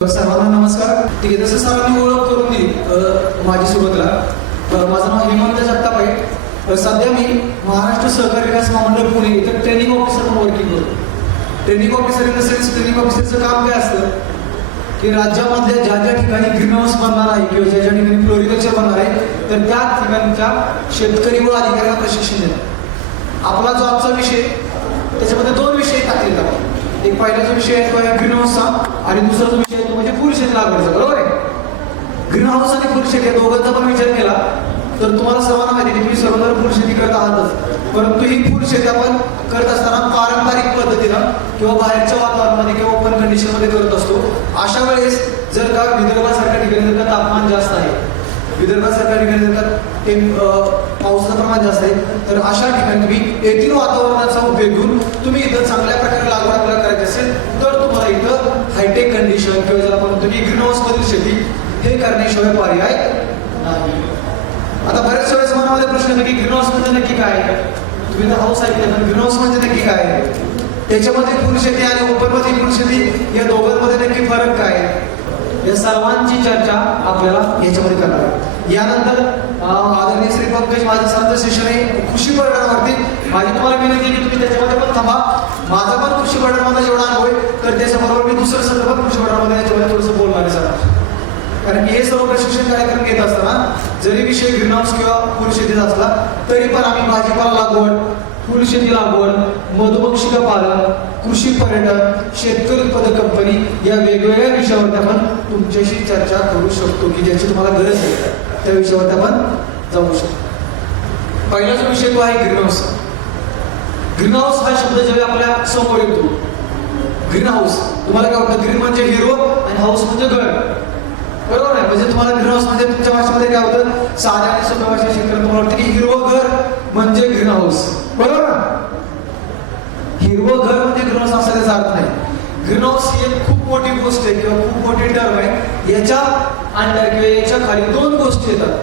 सर्वांना नमस्कार. ठीक आहे, जसं सरांनी ओळख करून दिली माझी सुरुवातीला. माझं नाव हेमंत जगताप आहे. सध्या मी महाराष्ट्र सहकारी विकास महामंडळ पुणे इथं ट्रेनिंग ऑफिसर म्हणून वर्किंग करतो. Training officer in the sense training ऑफिसरचं काम काय असतं की राज्यामधल्या ज्या ज्या ठिकाणी ग्रीन हाऊस बनणार आहे किंवा ज्या ज्या ठिकाणी फ्लोरिकल्चर बनणार आहे तर त्या ठिकाणच्या शेतकरी व अधिकाऱ्यांना प्रशिक्षण देणं. आपला जो आजचा विषय त्याच्यामध्ये दोन विषय टाकले जातात. एक पहिला जो विषय आहे तो आहे ग्रीन हाऊसचा आणि दुसरा जो विषय आहे तो म्हणजे फुल शेती लागवडीचा. बरोबर आहे. ग्रीन हाऊस आणि फुल शेती या दोघांचा पण विचार केला तर तुम्हाला सर्वांना माहिती आहे की तुम्ही सर्वजण फुल शेती करत आहातच, परंतु ही फुल शेती आपण करत असताना पारंपरिक पद्धतीनं किंवा बाहेरच्या वातावरणामध्ये किंवा ओपन कंडिशनमध्ये करत असतो. अशा वेळेस जर का विदर्भासारख्या ठिकाणी जर का तापमान जास्त आहे, विदर्भासारख्या ठिकाणी जर का पावसाचं प्रमाण जास्त आहे तर अशा ठिकाणी तुम्ही येथील वातावरणाचा उपयोग घेऊन तुम्ही इथं चांगल्या प्रकारे लागवड आपल्याला करायची असेल तर तुम्हाला इथं हायटेक कंडिशन किंवा ज्याला आपण म्हणतो की ग्रीन हाऊस मधील शेती हे करण्याशिवाय पर्याय नाही. आता बऱ्याच वेळेस मनामध्ये प्रश्न येतो की ग्रीन हाऊस म्हणजे नक्की काय? तुम्ही तर हाऊस ऐकलं पण ग्रीन हाऊस म्हणजे नक्की काय? त्याच्यामध्ये फुल शेती आणि ओपन मधील फुल शेती या दोघांमध्ये नक्की फरक काय? या सर्वांची चर्चा आपल्याला याच्यामध्ये करणार आहे. यानंतर आदरणीय श्री पंकज माझं सरांचं सेशन आहे कृषी पर्यटनावरती. माझी तुम्हाला विनंती आहे की तुम्ही त्याच्यामध्ये पण थांबा. माझा पण कृषी पर्यटनामध्ये जेवढा अनुभव आहे तर त्याच्याबरोबर मी दुसरं सत्र पण कृषी पर्यटनामध्ये याच्यामध्ये थोडंसं बोलणार आहे सर. कारण की हे सर्व प्रशिक्षण कार्यक्रम घेत असताना जरी विषय ग्रीन हाऊस किंवा फुल शेतीचा असला तरी पण आम्ही भाजीपाला लागवड, फुल शेती लागवड, मधुमक्षिका पालन, कृषी पर्यटन, शेतकरी उत्पादक कंपनी या वेगवेगळ्या विषयावरती आपण तुमच्याशी चर्चा करू शकतो की ज्याची तुम्हाला गरज आहे त्या विषयावरती आपण जाऊ शकतो. पहिला जो विषय तो आहे ग्रीन हाऊस. ग्रीन हाऊस हा शब्द जेव्हा आपल्या समोर येतो, ग्रीन हाऊस तुम्हाला काय वाटतं? ग्रीन म्हणजे हिरो आणि हाऊस म्हणजे घर. बरोबर आहे. म्हणजे तुम्हाला ग्रीन हाऊस म्हणजे तुमच्या भाषेमध्ये काय होतं? साध्या आणि सोप्या भाषेत शिकलं तुम्हाला वाटतं की हिरवं घर म्हणजे ग्रीन हाऊस. बरोबर ना? हिरवं घर म्हणजे ग्रीन हाऊस असा त्याचा अर्थ नाही. ग्रीन हाऊस ही एक खूप मोठी गोष्ट आहे किंवा खूप मोठी टर्म आहे. याच्या अंडर किंवा याच्या खाली दोन गोष्टी येतात.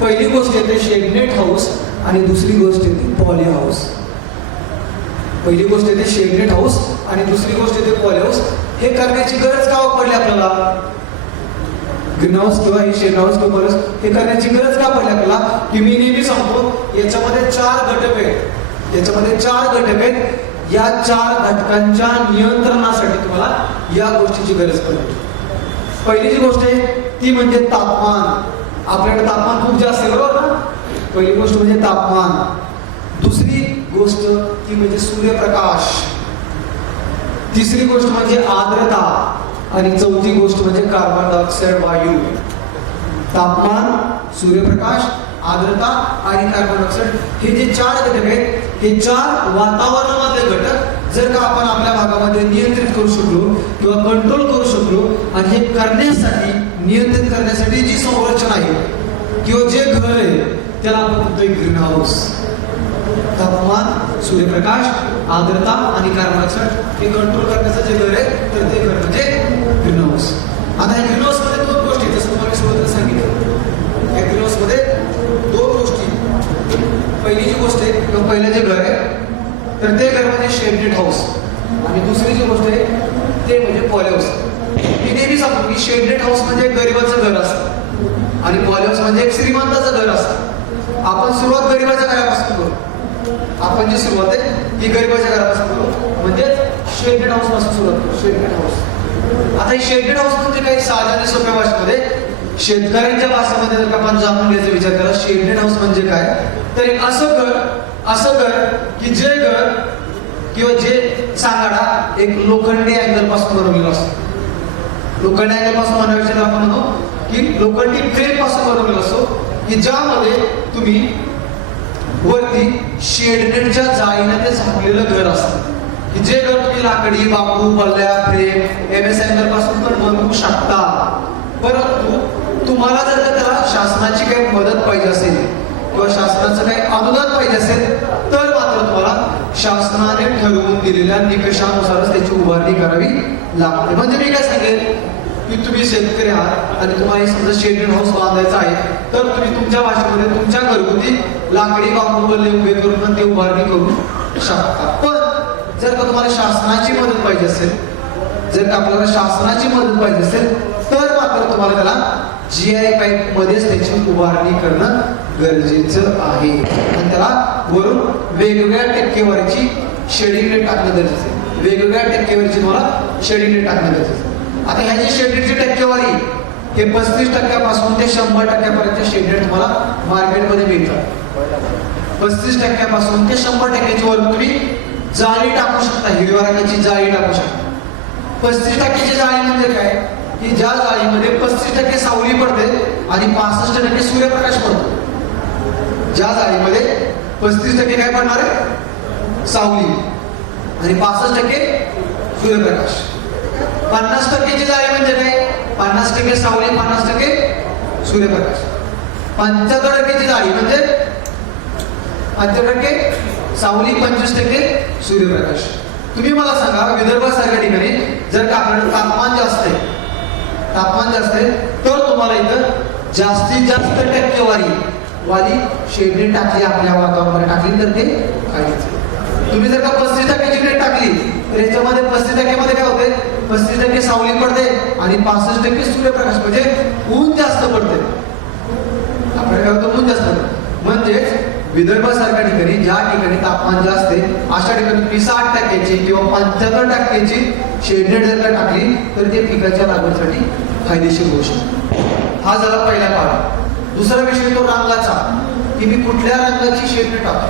पहिली गोष्ट येते शेडनेट हाऊस आणि दुसरी गोष्ट येते पॉली हाऊस. पहिली गोष्ट येते शेडनेट हाऊस आणि दुसरी गोष्ट येते पॉली हाऊस. हे करण्याची गरज का पडली आपल्याला? ग्रीन हाऊस किंवा हे शेड हाऊस किंवा पॉली हाऊस हे करण्याची गरज का पडली आपल्याला? की मी नेहमी सांगतो याच्यामध्ये 4 घटक आहेत. याच्यामध्ये 4 घटक आहेत. या 4 घटकांच्या नियंत्रणासाठी तुम्हाला या गोष्टीची गरज पडते. पहिली जी गोष्ट आहे ती म्हणजे तापमान. आपल्याकडे तापमान खूप जास्त आहे. बरोबर ना? पहिली गोष्ट म्हणजे तापमान. दुसरी गोष्ट ती म्हणजे सूर्यप्रकाश. तिसरी गोष्ट म्हणजे आर्द्रता आणि चौथी गोष्ट म्हणजे कार्बन डायऑक्साईड वायू. तापमान, सूर्यप्रकाश, आर्द्रता आणि कार्बन डायऑक्साईड हे जे 4 घटक आहेत हे 4 वातावरणामधले घटक जर का आपण आपल्या भागामध्ये नियंत्रित करू शकलो किंवा कंट्रोल करू शकलो आणि हे करण्यासाठी नियंत्रित करण्यासाठी जी संरचना आहे किंवा जे घर आहे त्याला आपण म्हणतोय ग्रीन हाऊस. तापमान, सूर्यप्रकाश, आर्द्रता आणि कार्बन डायऑक्साईड हे कंट्रोल करण्याचं जे घर आहे तर ते घर म्हणजे ग्रीन हाऊस. आता या ग्रीन हाऊस मध्ये 2 गोष्टी जसं तुम्हाला सुरुवातीला सांगितलं. या ग्रीन हाऊस मध्ये 2 गोष्टी. पहिली जी गोष्ट आहे किंवा पहिलं जे घर आहे तर ते घर म्हणजे शेडनेट हाऊस आणि दुसरी जी गोष्ट आहे ते म्हणजे पॉली हाऊस. मी नेहमी सांगतो की शेडनेट हाऊस म्हणजे एक गरिबाचं घर असतं आणि पॉली हाऊस म्हणजे एक श्रीमंताचं घर असतं. आपण सुरुवात गरिबाच्या घरापासून करू. आपण जी सुरुवात आहे ही गरिबाच्या घरापासून करू म्हणजे शेडनेट हाऊस पासून सुरुवात करू. Shade net house. आता ही शेडनेट हाऊस म्हणजे काही साध्या आणि सोप्या भाषेमध्ये शेतकऱ्यांच्या भाषेमध्ये जर आपण जाणून घ्यायचा विचार केला शेडनेट हाऊस म्हणजे काय तर एक असं घर की जे घर किंवा जे सांगाडा एक लोखंडी अँगल पासून बनवलेलं असतो. लोखंडी अँगल पासून बनवण्यासाठी आपण म्हणतो की लोखंडी फ्रेम पासून बनवलेला असतो की ज्यामध्ये तुम्ही वरती शेडनेटच्या जाळीने ते झाकलेलं घर असतं की जे घर तुम्ही लाकडी, बांबू, पल्ल्या, फ्रेम, MS अँगल पासून पण बनवू शकता. परंतु तुम्हाला जर का त्याला शासनाची काही मदत पाहिजे असेल किंवा शासनाचं काही अनुदान पाहिजे असेल तर मात्र तुम्हाला शासनाने ठरवून दिलेल्या निकषानुसारच त्याची उभारणी करावी लागते. म्हणजे मी काय सांगेल की तुम्ही शेतकरी आहात आणि तुम्हाला समजा शेडनेट हाऊस बांधायचा आहे तर तुम्ही तुमच्या भाषेमध्ये तुमच्या घरगुती लाकडी, बांबू पल्ले उभे करून पण ते उभारणी करू शकता. पण जर का तुम्हाला शासनाची मदत पाहिजे असेल जर का आपल्याला शासनाची मदत पाहिजे असेल तर मात्र तुम्हाला त्याला GI पाईप मध्येच त्याची उभारणी करणं गरजेचं आहे आणि त्याला वरून वेगवेगळ्या टक्केवारीची शेडिंग रेट टाकणं गरजेचं आहे. वेगवेगळ्या टक्केवारीची तुम्हाला शेडिंग रेट टाकणं गरजेचं आहे. आता ह्याची शेडिंगची टक्केवारी हे 35% ते 100% शेड रेट तुम्हाला मार्केटमध्ये मिळतात. 35% ते 100% वर तुम्ही जाळी टाकू शकता, हिरव्या रंगाची जाळी टाकू शकता. 35% जाळी म्हणजे काय की ज्या जाळीमध्ये 35% सावली पडते आणि 65% सूर्यप्रकाश पडतो. ज्या जाळीमध्ये 35% काय पडणार आहे सावली आणि 65% सूर्यप्रकाश. 50% जाळी म्हणजे काय 50% सावली 50% सूर्यप्रकाश. 75% जाळी म्हणजे 75% सावली 25% सूर्यप्रकाश. तुम्ही मला सांगा विदर्भासारख्या ठिकाणी जर का आपल्याकडे तापमान जास्त आहे तर तुम्हाला इथं जास्तीत जास्त टक्केवारी वाली शेडने टाकली आपल्या वातावरणामध्ये टाकली तर ते काहीच. तुम्ही जर का 35% रेट टाकली तर याच्यामध्ये 35% मध्ये काय होते 35% सावली पडते आणि 65% सूर्यप्रकाश म्हणजे ऊन जास्त पडते. आपल्याकडे काय होतं ऊन जास्त पडते. म्हणजेच विदर्भासारख्या ठिकाणी ज्या ठिकाणी तापमान जास्त आहे अशा ठिकाणी तुम्ही 60% किंवा 75% शेडनेट जर का टाकली तर ते पिकाच्या लागवडीसाठी फायदेशीर होऊ शकते. हा झाला पहिला पार्ट. दुसरा विषय तो रंगाचा की मी कुठल्या रंगाची शेडनेट टाकतो.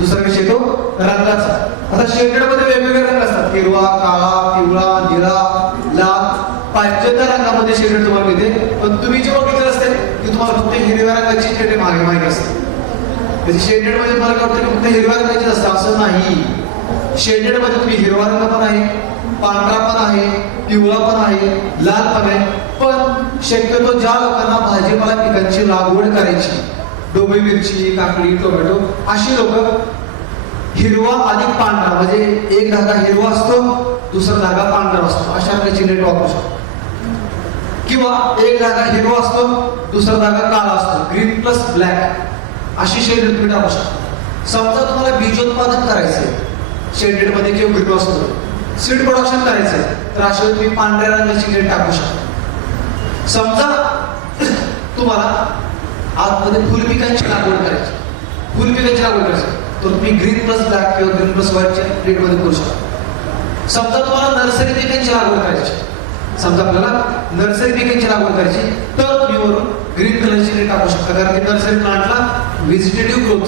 दुसरा विषय तो रंगाचा. आता शेडनेटमध्ये वेगवेगळे रंग असतात हिरवा, काळा, पिवळा, निळा, लाल. पाहिजे त्या रंगामध्ये शेडनेट तुम्हाला मिळते. पण तुम्ही जे बघितलं असते की तुम्हाला फक्त हिरव्या रंगाची शेड माहिती असते. म्हणजे शेडेड मध्ये मला वाटतं की फक्त हिरव्या रंगाची असतं असं नाही. शेडेड मध्ये तुम्ही हिरवा रंग पण आहे, पांढरा पण आहे, पिवळा पण आहे, लाल पण आहे. पण शक्यतो ज्या लोकांना भाजीपाला पिकांची लागवड करायची डोबळी मिरची, काकडी, टोमॅटो अशी लोक हिरवा अधिक पांढरा म्हणजे एक धागा हिरवा असतो दुसरा धागा पांढरा असतो अशा रंगाची नेट वापरू शकतो. किंवा एक धागा हिरवा असतो दुसरा धागा काळा असतो ग्रीन प्लस ब्लॅक अशी शेड तुम्ही टाकू शकता. समजा तुम्हाला बीजोत्पादन करायचंय शेडेड मध्ये किंवा ग्रीन हाऊसमध्ये सीड प्रोडक्शन करायचंय तर अशा तुम्ही पांढऱ्या रंगाची शेड टाकू शकता. समजा तुम्हाला आतमध्ये फुलपिकांची लागवड करायची तर तुम्ही ग्रीन प्लस ब्लॅक किंवा ग्रीन प्लस व्हाईटच्या प्लेटमध्ये करू शकता. समजा तुम्हाला नर्सरी पिकांची लागवड करायची तर तुम्ही वरून ग्रीन कलरची नेट टाकू शकता कारण की नर्सरी प्लांटला व्हेजिटेटिव्ह ग्रोथ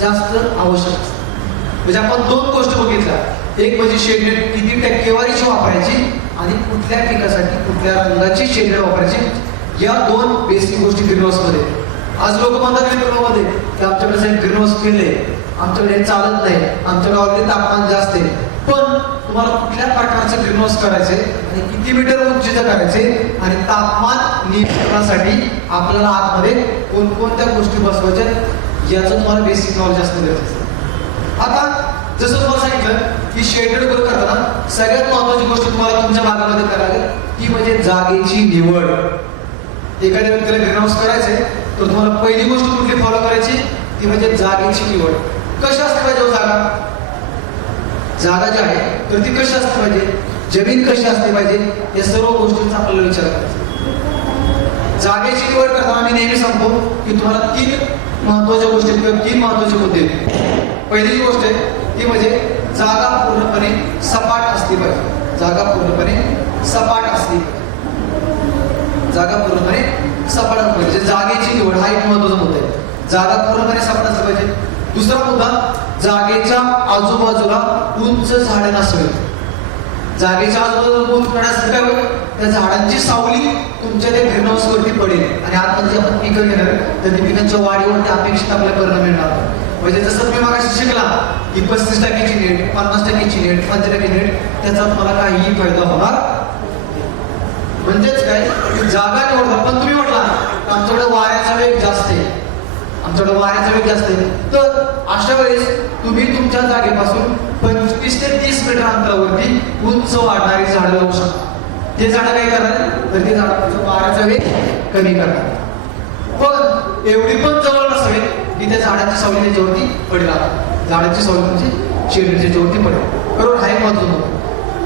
जास्त आवश्यक असते. म्हणजे आपण दोन गोष्टी बघितल्या. एक म्हणजे शेड नेट किती टक्केवारीची वापरायची आणि कुठल्या पिकासाठी कुठल्या रंगाची शेड नेट वापरायची या दोन बेसिक गोष्टी ग्रीन हाऊसमध्ये. आज लोक म्हणतात ग्रीन हाऊसमध्ये की आमच्याकडे ग्रीन हाऊस केले आमच्याकडे चालत नाही आमच्याकडे ऑलरेडी तापमान जास्त आहे. पण तुम्हाला कुठल्या प्रकारचं ग्रीन हाऊस करायचंय आणि किती मीटर उंचीचं करायचंय आणि तापमान नियंत्रणासाठी आपल्याला आतमध्ये कोणकोणत्या गोष्टी बसवायच्या याचं तुम्हाला बेसिक नॉलेज असणं गरजेचं आहे. आता जसं तुम्हाला सांगितलं की शेडेड ग्रो करताना सगळ्यात महत्वाची गोष्ट तुम्हाला तुमच्या भागामध्ये करावी लागेल ती म्हणजे जागेची निवड. एखाद्या व्यक्तीला ग्रीन हाऊस करायचंय तर तुम्हाला पहिली गोष्ट कुठली फॉलो करायची ती म्हणजे जागेची निवड. कशी असते पाहिजे जागा जी आहे तर ती कशी असते पाहिजे, जमीन कशी असते पाहिजे या सर्व गोष्टींचा आपल्याला विचार करायचा. जागेची निवड करताना मी नेहमी सांगतो की तुम्हाला 3 महत्वाच्या गोष्टी किंवा 3 महत्वाचे मुद्दे. पहिली जी गोष्ट आहे ती म्हणजे जागा पूर्णपणे सपाट असली पाहिजे. जागा पूर्णपणे सपाट असली पाहिजे. जागेची निवड हा एक महत्वाचा मुद्दा आहे. जागा पूर्णपणे सपाट असली पाहिजे. दुसरा मुद्दा जागेच्या आजूबाजूला उंच झाडे नसावीत. जागेच्या आजूबाजूला उंच झाडे असली काय होईल त्या झाडांची सावली तुमच्या त्या ग्रीन हाऊस वरती पडेल आणि आतमध्ये आपण पिकं घेणार तर त्या पिकांच्या वाढीवरती अपेक्षित आपल्याला परिणाम मिळणार. म्हणजे जसं तुम्ही मगाशी शिकला की 35% नेट 50% नेट 50% नेट त्याचा तुम्हाला काहीही फायदा होणार. म्हणजेच काय जागा निवडतात. पण तुम्ही म्हटला आमच्याकडे वाऱ्याचा वेग जास्त आहे तर अशा वेळेस तुम्ही तुमच्या जागेपासून 25 ते 30 मीटर अंतरावरती उंच वाढणारी झाडं लावू शकता. ते झाडं काय करणार तर ते झाड वाऱ्याचा वेग कमी करणार. पण एवढी पण जवळ नसावे की त्या झाडाची सावली त्याच्यावरती पडेल. झाडाची सावली म्हणजे शेड त्याच्यावरती पडेल. बरोबर हा एक महत्त्वाचा मुद्दा.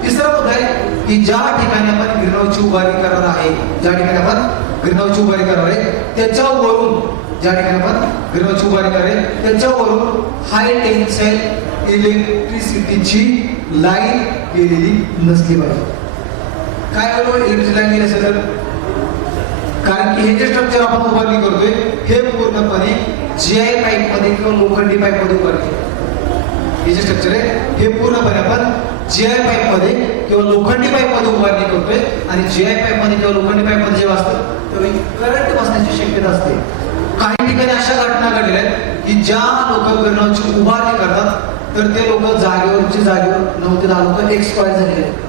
तिसरा मुद्दा आहे की ज्या ठिकाणी आपण ग्रीन हाऊसची उभारणी करणार आहे, ज्या ठिकाणी आपण ग्रीन हाऊसची उभारणी करणार आहे त्याच्यावरून, ज्या ठिकाणी आपण ग्रीन हाऊसची उभारणी करणार आहे त्याच्यावरून हाय टेन्साईल इलेक्ट्रिसिटीची लाईन गेलेली नसली पाहिजे. काय इलेक्ट्रिसिटी लाईन गेली असेल तर, कारण की हे जे स्ट्रक्चर आपण उभारणी करतोय हे पूर्णपणे GI पाईप मध्ये किंवा लोखंडी पाईप मध्ये उभारणी, हे जे स्ट्रक्चर आहे हे पूर्णपणे आपण GI पाईप मध्ये किंवा लोखंडी पाईप मध्ये उभारणी करतोय. आणि GI पाईप मध्ये किंवा लोखंडी पाईप मध्ये जेव्हा असतं तेव्हा करंट बसण्याची शक्यता असते. काही ठिकाणी अशा घटना घडलेल्या आहेत की ज्या लोक ग्रीन हाऊसची उभारणी करतात तर ते लोक जागेवर 9 ते 10 लोक एक्सपायर झालेले आहेत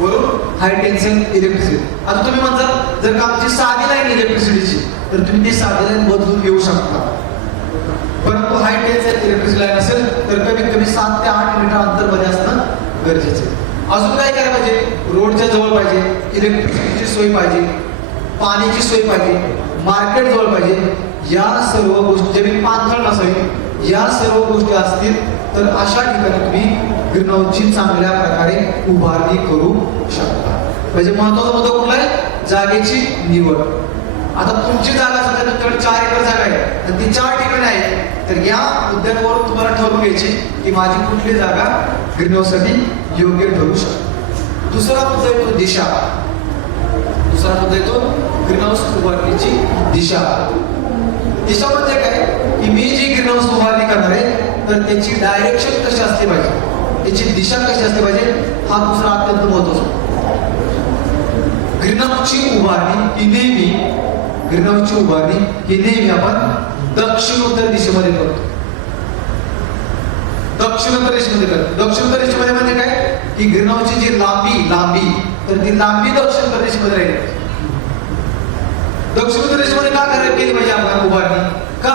वरून हाय टेन्शन इलेक्ट्रिसिटी. आता तुम्ही म्हणता जर का आमची साधी लाईन इलेक्ट्रिसिटीची तर तुम्ही ती साधी लाईन बदलून घेऊ शकता, परंतु हाय टेन्शन इलेक्ट्रिसिटी लाईन असेल तर कमीत कमी 7 ते 8 मीटर अंतर मध्ये असणं गरजेचं आहे. अजून काय करायला पाहिजे, रोडच्या जवळ पाहिजे, इलेक्ट्रिसिटीची सोय पाहिजे, पाण्याची सोय पाहिजे, मार्केट जवळ पाहिजे. या सर्व गोष्टी, जमीन पाणथळ नसावी, या सर्व गोष्टी असतील तर अशा ठिकाणी तुम्ही ग्रीन हाऊसची चांगल्या प्रकारे उभारणी करू शकता. म्हणजे महत्वाचा मुद्दा कुठला आहे, जागेची निवड. आता तुमची जागा समजा तुमच्याकडे 4 एकर जागा आहे आणि ती 4 ठिकाणी आहे तर या मुद्द्यांवर तुम्हाला ठरवून घ्यायची की माझी कुठली जागा ग्रीन हाऊससाठी योग्य ठरू शकते. दुसरा मुद्दा येतो दिशा. दुसरा मुद्दा येतो ग्रीन हाऊस उभारणीची दिशा. दिशा म्हणजे काय की मी जी ग्रीन हाऊस उभारणी करणार आहे तर त्याची डायरेक्शन कशी असली पाहिजे, त्याची दिशा कशी असली पाहिजे, हा दुसरा अत्यंत महत्वाचा. ग्रीन हाऊसची उभारणी ही नेहमी, ग्रीन हाऊसची उभारणी ही नेहमी आपण दक्षिण उत्तर दिशेमध्ये करतो. दक्षिण उत्तर दिशेमध्ये करतो. दक्षिण उत्तर दिशेमध्ये म्हणजे काय की ग्रीन हाऊसची जी लांबी तर ती लांबी दक्षिण उत्तर दिशेमध्ये राहील. दक्षिण उत्तर दिशेमध्ये का केली पाहिजे आपण उभारणी, का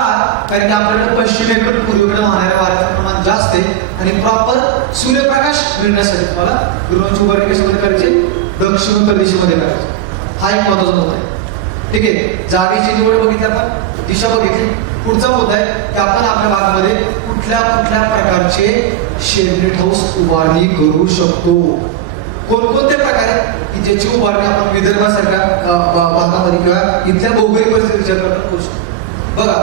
कारण की आपल्याकडे पश्चिमेकडून पूर्वेकडे वाहणाऱ्या वाऱ्याचं प्रमाण जास्त आहे आणि प्रॉपर सूर्यप्रकाश मिळण्यासाठी तुम्हाला ग्रीन हाऊसची उभारणी कशामध्ये करायची, दक्षिण उत्तर दिशेमध्ये करायची. हा एक महत्वाचा मुद्दा आहे. ठीक आहे, जागेची निवड बघितली आपण, दिशा बघितली. पुढचा मुद्दा आहे की आपण आपल्या भागामध्ये कुठल्या प्रकारचे शेडनेट हाऊस उभारणी करू शकतो. कोणकोणते प्रकार आहेत की ज्याची उभारणी आपण विदर्भासारख्या भागामध्ये किंवा इथल्या भौगोलिक परिस्थितीच्या करू शकतो. बघा,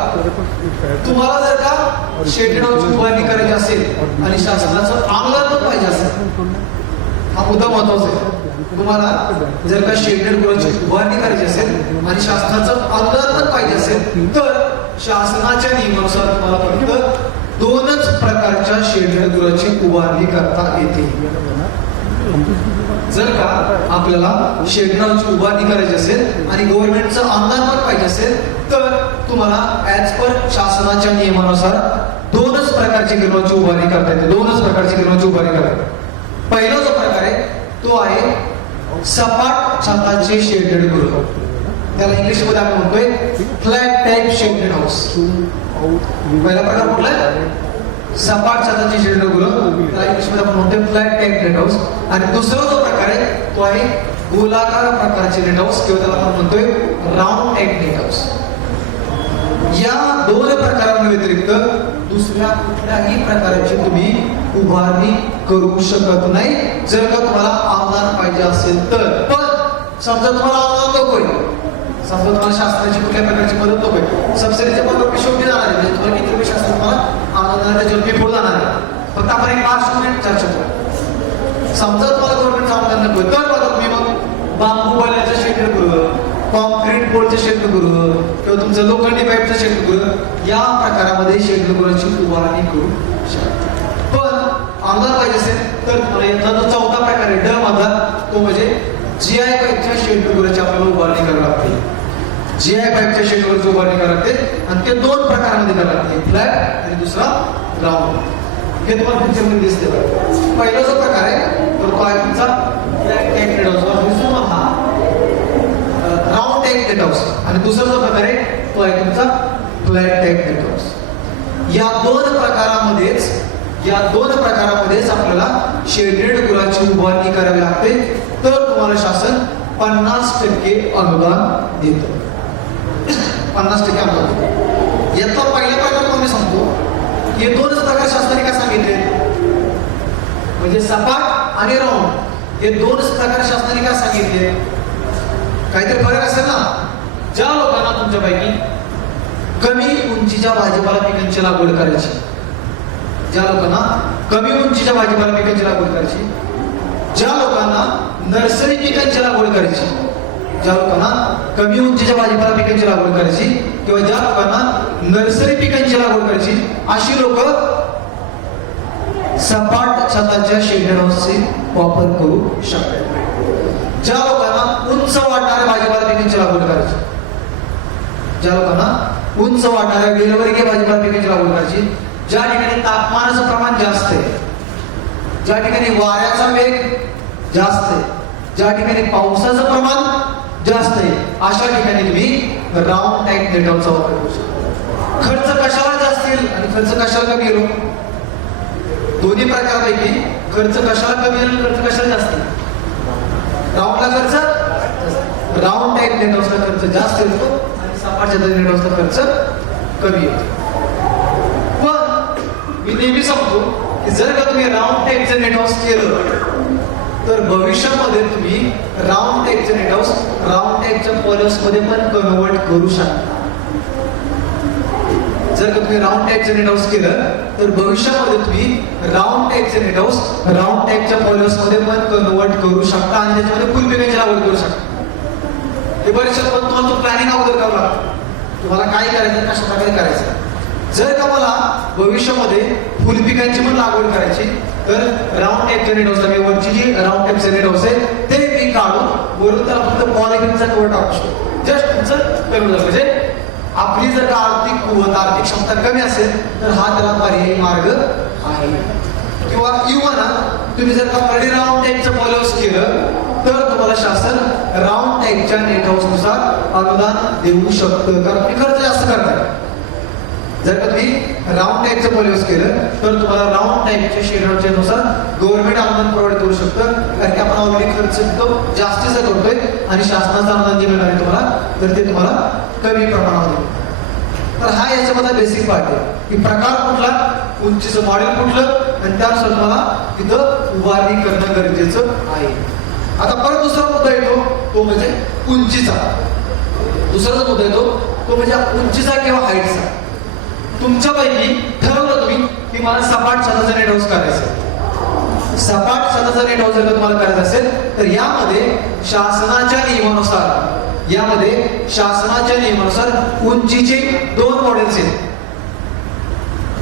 तुम्हाला जर का शेडेड हाऊसची उभारणी करायची असेल आणि शासनाचं अंगलट पाहिजे असेल, हा मुद्दा महत्वाचा आहे. तुम्हाला जर का शेडेड गृहाची उभारणी करायची असेल आणि शासनाचं अंगलट पाहिजे असेल तर शासनाच्या नियमानुसार तुम्हाला फक्त 2च प्रकारच्या शेडेड गृहाची उभारणी करता येते. जर का आपल्याला शेडेड हाऊसची उभारणी करायची असेल आणि गव्हर्नमेंटचं अनुदान पाहिजे असेल तर तुम्हाला ऍज पर शासनाच्या नियमानुसार 2च प्रकारची ग्रीन हाऊसची उभारणी करता येते. 2च प्रकारची ग्रीन हाऊसची उभारणी करता येते. पहिला जो प्रकार आहे तो आहे सपाट छताचे शेडेड गृह. त्याला इंग्लिश मध्ये आपण म्हणतोय फ्लॅट टाइप शेडेड हाऊस. पहिला प्रकार कुठला आहे, सपाट छताचे शेडेड गृह, त्याला इंग्लिश मध्ये आपण म्हणतोय फ्लॅट टाइप नेट हाऊस. आणि दुसरा जो प्रकार आहे तो आहे गोलाकार प्रकारचे नेट हाऊस किंवा त्याला आपण म्हणतोय राऊंड टाइप नेट हाऊस. या 2 प्रकारांव्यतिरिक्त दुसऱ्या कुठल्याही प्रकारची तुम्ही उभारणी करू शकत नाही जर का तुम्हाला अनुदान पाहिजे असेल तर. पण समजा तुम्हाला अनुदान नकोय, समजा तुम्हाला शासनाची कुठल्या प्रकारची मदत नकोय, सबसिडीचे मदत शेवटी जाणार आहे, म्हणजे तुम्हाला किती रुपये शासन तुम्हाला अनुदानाच्या जन्मी पुढे जाणार आहे. फक्त आपण एक 5 मिनिट चर्चा करू. समजा तुम्हाला गव्हर्नमेंटचं अनुदान नकोय तर बघा तुम्ही मग बांबू वाल्याचं शेड गृह, कॉन्क्रीट बोर्डचं शेतगृह किंवा तुमचं लोखंडी पाईपचं शेतगृह या प्रकारामध्ये शेतगृहाची उभारणी करू शकता. पण अनुदान पाहिजे असेल तर तुम्हाला याचा जो 4था प्रकार आहे ड मधला तो म्हणजे GI पाईपच्या शेतगृहाची आपल्याला उभारणी करावी लागते. GI पाईपच्या शेतगृहाची उभारणी करावी लागते आणि ते 2 प्रकारामध्ये करावी लागते, फ्लॅट आणि दुसरा राऊंड. हे तुम्हाला पिक्चर मध्ये दिसते. पहिला जो प्रकार आहे तो आहे तुमचा फ्लॅट टाइप नेट हाऊस, हा राऊंड टाइप नेट हाऊस. आणि दुसरा जो प्रकार आहे तो आहे तुमचा फ्लॅट टाइप नेट हाऊस. या 2 प्रकारामध्येच आपल्याला शेडेड गृहाची उभारणी करावी लागते तर तुम्हाला शासन 50% अनुदान देतं. 50% अनुदान देतं. याचा पहिला प्रकार तुम्ही सांगतो हे 2च प्रकार शासनाने का सांगितले म्हणजे सपाट आणि राऊंड. हे दोनच प्रकार शासनाने का सांगितले? काहीतरी फरक असेल ना. ज्या लोकांना तुमच्यापैकी कमी उंचीच्या भाजीपाला पिकांची लागवड करायची, ज्या लोकांना कमी उंचीच्या भाजीपाला पिकांची लागवड करायची, ज्या लोकांना नर्सरी पिकांची लागवड करायची, ज्या लोकांना कमी उंचीच्या भाजीपाला पिकांची लागवड करायची किंवा ज्या लोकांना नर्सरी पिकांची लागवड करायची, अशी लोक सपाट छताच्या शेडेड हाऊसचे वापर करू शकतात. ज्या लोकांना उंच वाढणाऱ्या भाजीपाला पिकांची लागवड करायची, ज्या लोकांना उंच वाढणाऱ्या वेलवर्गीय भाजीपाला पिकांची लागवड करायची, ज्या ठिकाणी तापमानाचं प्रमाण जास्त आहे, ज्या ठिकाणी वाऱ्याचा वेग जास्त आहे, ज्या ठिकाणी पावसाचं प्रमाण जास्त आहे, अशा ठिकाणी तुम्ही राऊंड टाईप नेट हाऊसचा वापर करू शकता. खर्च कशाला जास्त येईल आणि खर्च कशाला कमी येईल? दोन्ही प्रकारापैकी खर्च कशाला कमी येईल, खर्च कशाला जास्त येईल? राऊंडला खर्च, राऊंड टाईप नेट हाऊसला खर्च जास्त येतो आणि सपाट छताच्या नेट हाऊसला खर्च कमी येतो. पण मी नेहमी सांगतो की जर का तुम्ही राऊंड टाईपचं नेट हाऊस केलं तर भविष्यामध्ये तुम्ही राऊंड टाईपचं नेट हाऊस राऊंड टाईपच्या पॉलिस मध्ये पण कन्वर्ट करू शकता. जर का तुम्ही राऊंड टाईपचं नेट हाऊस केलं तर भविष्यामध्ये तुम्ही राऊंड टाईपचं नेट हाऊस राऊंड टाईपच्या पॉलिस मध्ये पण कन्वर्ट करू शकता आणि त्याच्यामध्ये फुल पिकांची लागवड करू शकता. हे बरेचसे पण तुम्हाला तो प्लॅनिंग अगोदर करावं लागतं, तुम्हाला काय करायचं, कशा प्रकारे करायचं. जर का मला भविष्यामध्ये फुल पिकांची पण लागवड करायची तर राऊंड टाईपचं नेट हाऊस, मी वरची जी राऊंड टाईपचं नेट हाऊस आहे ते मी काढून वरून त्याला फक्त पॉलिथिनचा कव्हर टाकू शकतो. जस्ट तुमचं करून जातं. म्हणजे आपली जर का आर्थिक कुवत, आर्थिक क्षमता कमी असेल तर हा त्याला पर्यायी मार्ग आहे. किंवा तुम्ही जर का ऑलरेडी राऊंड टाईपचं पॉलिहाऊस केलं तर तुम्हाला शासन राऊंड टाईपच्या नेट हाऊस नुसार अनुदान देऊ शकतं, कारण तुम्ही खर्च जास्त करताय. जर का तुम्ही राऊंड टाईपचं पॉलिहाऊस केलं तर तुम्हाला राऊंड टाईपच्या शेड्यूलच्या नुसार गव्हर्नमेंट अनुदान प्रोव्हाइड करू शकतं, कारण की आपण ऑलरेडी खर्च तो जास्तीचा करतोय आणि शासनाचं अनुदान जे मिळणार आहे तुम्हाला तर ते तुम्हाला कमी प्रमाणामध्ये. तर हा याच्यामध्ये बेसिक पार्ट आहे की प्रकार कुठला, उंचीचं मॉडेल कुठलं आणि त्यानुसार तुम्हाला तिथं उभारणी करणं गरजेचं आहे. आता परत दुसरा मुद्दा येतो तो म्हणजे उंचीचा. दुसरा जो मुद्दा येतो तो म्हणजे उंचीचा किंवा हाईटचा. तुमच्यापैकी ठरवलं तुम्ही की मला सपाट छताचं नेट हाऊस करायचं. सपाट छताचं नेट हाऊस जर तुम्हाला करायचं असेल तर यामध्ये शासनाच्या नियमानुसार उंचीचे दोन मॉडेल्स आहेत.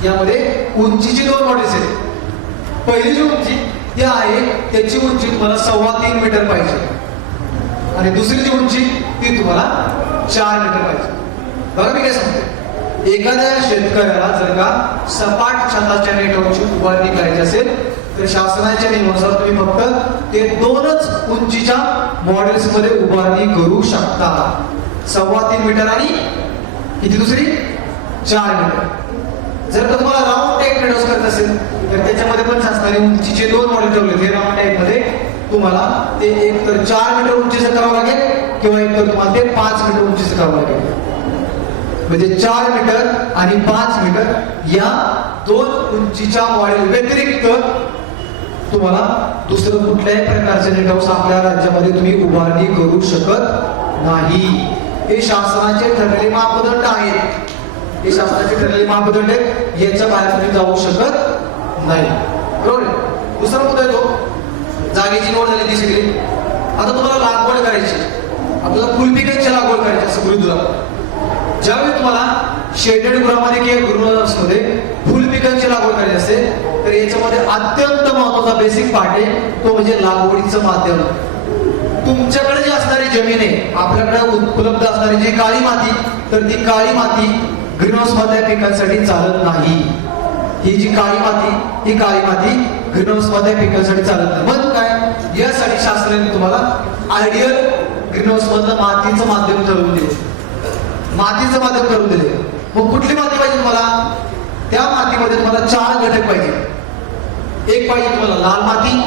यामध्ये उंचीची दोन मॉडेल्स आहेत. पहिली जी उंची ती आहे त्याची उंची तुम्हाला 3.25 मीटर पाहिजे आणि दुसरी जी उंची ती तुम्हाला 4 मीटर पाहिजे. बघा मी काय सांगतो, एखाद्या शेतकऱ्याला जर का सपाट छताच्या नेट हाऊसची उभारणी करायची असेल तर शासनाच्या नियमानुसार तुम्ही फक्त ते दोनच उंचीच्या मॉडेल्स मध्ये उभारणी करू शकता. 3.25 मीटर आणि किती दुसरी 4 मीटर. जर का तुम्हाला राऊंड टाईप नेट हाऊस करायचं असेल तर त्याच्यामध्ये पण शासनाने उंचीचे दोन मॉडेल ठेवले. हे राऊंड टाईप मध्ये तुम्हाला ते एक तर 4 मीटर उंचीचं करावं लागेल किंवा एक तर तुम्हाला ते 5 मीटर उंचीचं करावं लागेल. म्हणजे 4 मीटर आणि 5 मीटर या दोन उंचीच्या मॉडेल व्यतिरिक्त तुम्हाला दुसरं कुठल्याही प्रकारचे नेट हाऊस आपल्या राज्यामध्ये तुम्ही उभारणी करू शकत नाही. हे शासनाचे ठरलेले मापदंड आहेत. हे शासनाचे ठरलेले मापदंड आहेत, याच्या बाहेर तुम्ही जाऊ शकत नाही. बरोबर. दुसरा मुद्दा येतो जागेची निवड झाली ती सगळी. आता तुम्हाला लागवड करायची, आपल्याला फुलपिकांची लागवड करायची असं गृहीत धरा. ज्यावेळी तुम्हाला शेडेड गृहामध्ये किंवा ग्रीनहाऊसमध्ये फुल पिकांची लागवड करायची असेल तर याच्यामध्ये अत्यंत महत्वाचा बेसिक पार्ट आहे तो म्हणजे लागवडीचं माध्यम. तुमच्याकडे जी असणारी जमीन आहे, आपल्याकडे उपलब्ध असणारी जी काळी माती, तर ती काळी माती ग्रीनहाऊस मधल्या पिकांसाठी चालत नाही. ही जी काळी माती, ही काळी माती ग्रीनहाऊस मधल्या पिकांसाठी चालत नाही. मग काय, यासाठी शासनाने तुम्हाला आयडियल ग्रीनहाऊस मधलं मातीचं माध्यम ठरवून दिले. मातीचं माध्यम करून दिले. मग कुठली माती पाहिजे तुम्हाला? त्या मातीमध्ये तुम्हाला 4 घटक पाहिजे. एक पाहिजे तुम्हाला लाल माती,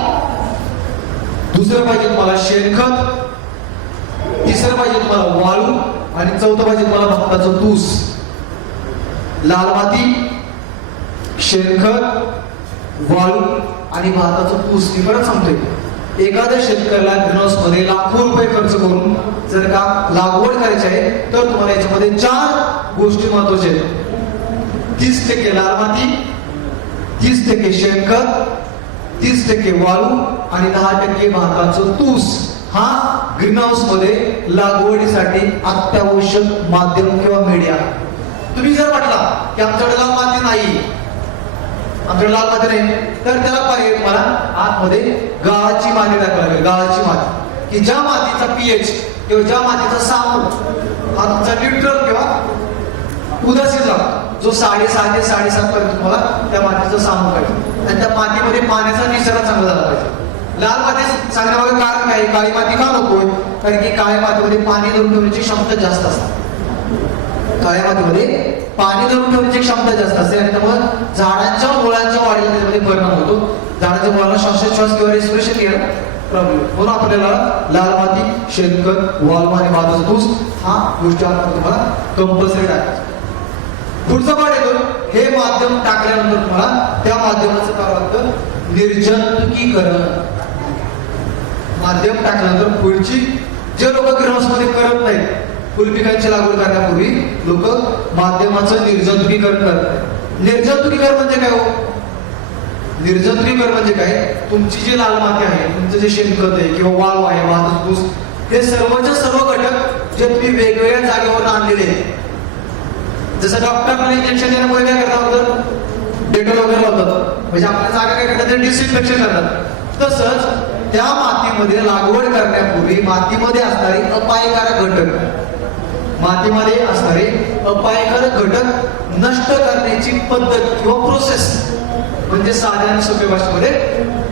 दुसरं पाहिजे तुम्हाला शेणखत, तिसरं पाहिजे तुम्हाला वाळू आणि चौथं पाहिजे तुम्हाला भाताचं तूस. लाल माती, शेणखत, वाळू आणि भाताचं तूस. मी परत सांगतोय, एखाद्या शेतकऱ्याला ग्रीनहाऊस मध्ये लाखो रुपये खर्च करून जर का लागवड करायची आहे तर तुम्हाला याच्यामध्ये 4 गोष्टी महत्वाच्या आहेत. 30% लाल माती, 30% शेणखत, 30% वाळू आणि 10% भाताचं तूस हा ग्रीनहाऊस मध्ये लागवडीसाठी अत्यावश्यक माध्यम किंवा मीडिया. तुम्ही जर म्हटला की आमच्याकडे लाल माती नाही, आमच्याकडे लाल माती नाही, तर त्याला पर्याय मला आतमध्ये गाळाची माती टाकावी लागेल. गाळाची माती की ज्या मातीचा पीएच किंवा ज्या मातीचा सामू हा तुमचा न्यूट्रल किंवा उदासीन लागतो, जो 6.5 ते 7.5 पर्यंत तुम्हाला त्या मातीचा सामू पाहिजे आणि त्या मातीमध्ये पाण्याचा निचरा चांगला झाला पाहिजे. लाल माती सांगण्यामागे कारण काय, काळी माती का नकोय, कारण की काळ्या मातीमध्ये पाणी धरून ठेवण्याची क्षमता जास्त असते. काळ्या मातीमध्ये पाणी धरून ठेवण्याची क्षमता जास्त असते आणि त्यामुळे झाडांच्या मुळांच्या वाढीला त्यामध्ये परिणाम होतो. झाडाच्या मुळाला श्वासोच्छ्वास किंवा रेस्पिरेशन घ्यायला प्रॉब्लेम. म्हणून आपल्याला लाल माती, शेणखत, वाळू आणि भाताचा तूस हा गोष्टी आपण तुम्हाला कंपल्सरी टाकायचं. पुढचा पाठ येतो, हे माध्यम टाकल्यानंतर तुम्हाला त्या माध्यमाचं काय लागतं, निर्जंतुकीकरण. माध्यम टाकल्यानंतर पुढची जे लोक ग्रीनहाऊस मध्ये करत नाहीत, फुलपिकांची लागवड करण्यापूर्वी लोक माध्यमाचं निर्जंतुकीकरण करतात. निर्जंतुकीकरण म्हणजे काय हो? निर्जंतुकीकरण म्हणजे काय, तुमची जी लाल माती आहे, तुमचं जे शेणखत आहे किंवा वाळू आहे, भाताचा तूस, हे सर्वच्या सर्व घटक जे तुम्ही वेगवेगळ्या जागेवर आणलेले आहेत. जसं डॉक्टरला इंजेक्शन देण्यामुळे काय करतात, अगोदर डेटॉल वगैरे लावतात, म्हणजे आपल्या जागा काय करतात, डिसइन्फेक्शन करतात. तसंच त्या मातीमध्ये लागवड करण्यापूर्वी मातीमध्ये असणारे अपायकारक घटक, मातीमध्ये असणारे अपायकारक घटक नष्ट करण्याची पद्धत किंवा प्रोसेस म्हणजे साध्या आणि सोप्या भाषेमध्ये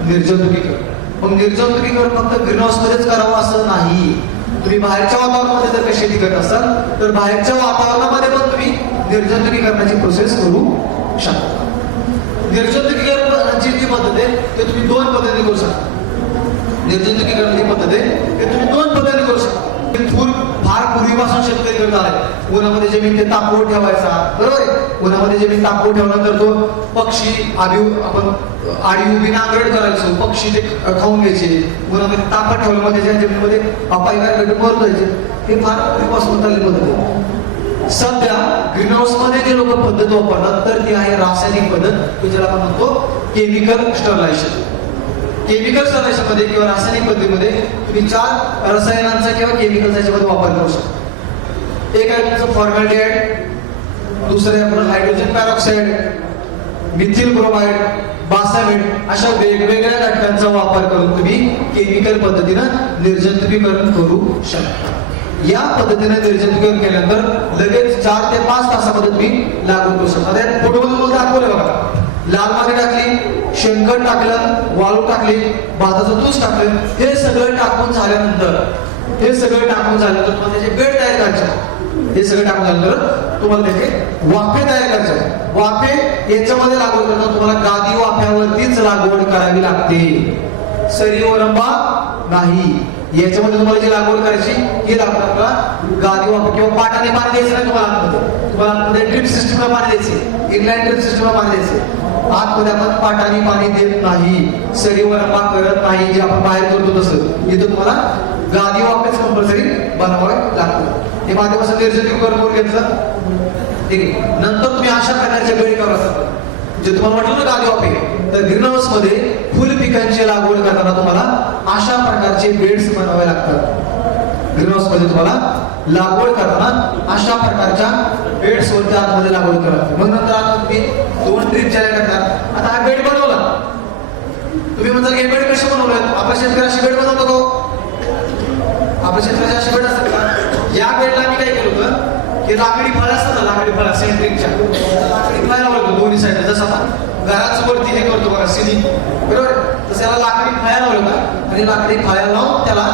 निर्जंतुकीकरण. मग निर्जंतुकीकरण फक्त ग्रीनहाऊस मध्येच करावं असं नाही. तुम्ही बाहेरच्या वातावरणामध्ये जर का शेती करत असाल तर बाहेरच्या वातावरणामध्ये पण तुम्ही निर्जंतुकीकरणाची प्रोसेस करू शकता. निर्जंतुकीकरणाची जी पद्धत आहे ते तुम्ही 2 पद्धतीने करू शकता. निर्जंतुकीकरणाची पद्धत आहे ते तुम्ही 2 पद्धतीने करू शकता. फार पूर्वीपासून शेतकरी करत आले. उन्हामध्ये जमीन ते तापवून ठेवायचा, बरोबर आहे. उन्हामध्ये जमीन तापवून ठेवल्यानंतर तो पक्षी आपण आडी उभी नांगरट करायचो, पक्षी ते खाऊन घ्यायचे. उन्हामध्ये तापत ठेवल्यामध्ये त्याच्या जमिनीमध्ये अपायकारक घटक मरून जायचे. हे फार पूर्वीपासून चालली पद्धत आहे. सध्या ग्रीनहाऊस मध्ये जे लोक पद्धत वापरतात तर ती आहे रासायनिक पद्धत, की ज्याला आपण म्हणतो केमिकल स्टरलायझेशन. केमिकल स्टरलायझेशन मध्ये किंवा रासायनिक पद्धतीमध्ये तुम्ही 4 रसायनांचा किंवा केमिकलचा याच्यामध्ये वापर करू शकता. एक आहे तुमचं फॉर्मॅल्डिहाइड, दुसरं आहे आपलं हायड्रोजन पॅरॉक्साईड, मिथिल ब्रोमाइड, बासामेट, अशा वेगवेगळ्या घटकांचा वापर करून तुम्ही केमिकल पद्धतीनं निर्जंतुकीकरण करू शकता. या पद्धतीने निर्जंतुकीकरण केल्यानंतर लगेच 4 ते 5 तासामध्ये तुम्ही लागू करू शकता. फोटोमध्ये तुम्हाला दाखवलं बघा, लाल माती टाकली, शेणखत टाकलं, वाळू टाकली, भाताचं तूस टाकलं. हे सगळं टाकून झाल्यानंतर तुम्हाला त्याचे बेड तयार करायचे. हे सगळं टाकून झाल्यानंतर तुम्हाला त्याचे वाफे तयार करायचे. वाफे याच्यामध्ये लागवड करताना तुम्हाला गादी वाफ्यावरतीच लागवड करावी लागते, सरीवरंबा नाही. याच्यामध्ये तुम्हाला जी लागवड करायची ही लागवड गादी वाफा किंवा पाटाने पाणी द्यायचं नाही. तुम्हाला ड्रिप सिस्टमला पाणी द्यायचे, इनलाईन ड्रिप सिस्टमला पाणी द्यायचे. आतमध्ये आपण पाटाने पाणी देत नाही, सरीवरंबा करत नाही, जे आपण बाहेर करतो तसं. इथं तुम्हाला गादी वाफेच कंपल्सरी बनवावे लागतात. हे माध्यमाचं निर्जंतुकीकरण करून घेतलं, ठीक आहे. नंतर तुम्ही अशा प्रकारचे बेड करू शकता. जे तुम्हाला वाटलं ना गादी वाफे, तर ग्रीनहाऊस मध्ये फुल पिकांची लागवड करताना तुम्हाला अशा प्रकारचे बेड्स बनवावे लागतात. ग्रीनहाऊस मध्ये तुम्हाला लागवड करताना अशा प्रकारच्या बेड्स वरती आतमध्ये लागवड करा. मग नंतर आता तुम्ही 2 ड्रीप ज्या करतात. आता हा बेड बनवला, तुम्ही म्हणता हे बेड कसे बनवलं, आपल्या शेतकरी अशी बेड बनवतो का? आपल्या शेतकऱ्याचे अशी बेड असतात का? या बेडला मी काय केलं होतं की लाकडी फळ असतात ना, लाकडी फळ सेंट्रिंगच्या लाकडी फळ लावलं दोन्ही साईड. जसं आपण घराच वरती हे करतो बघा सिलिंग, बरोबर, तसं याला लाकडी फळ्या लावलं का, आणि लाकडी फळ्या लावून त्याला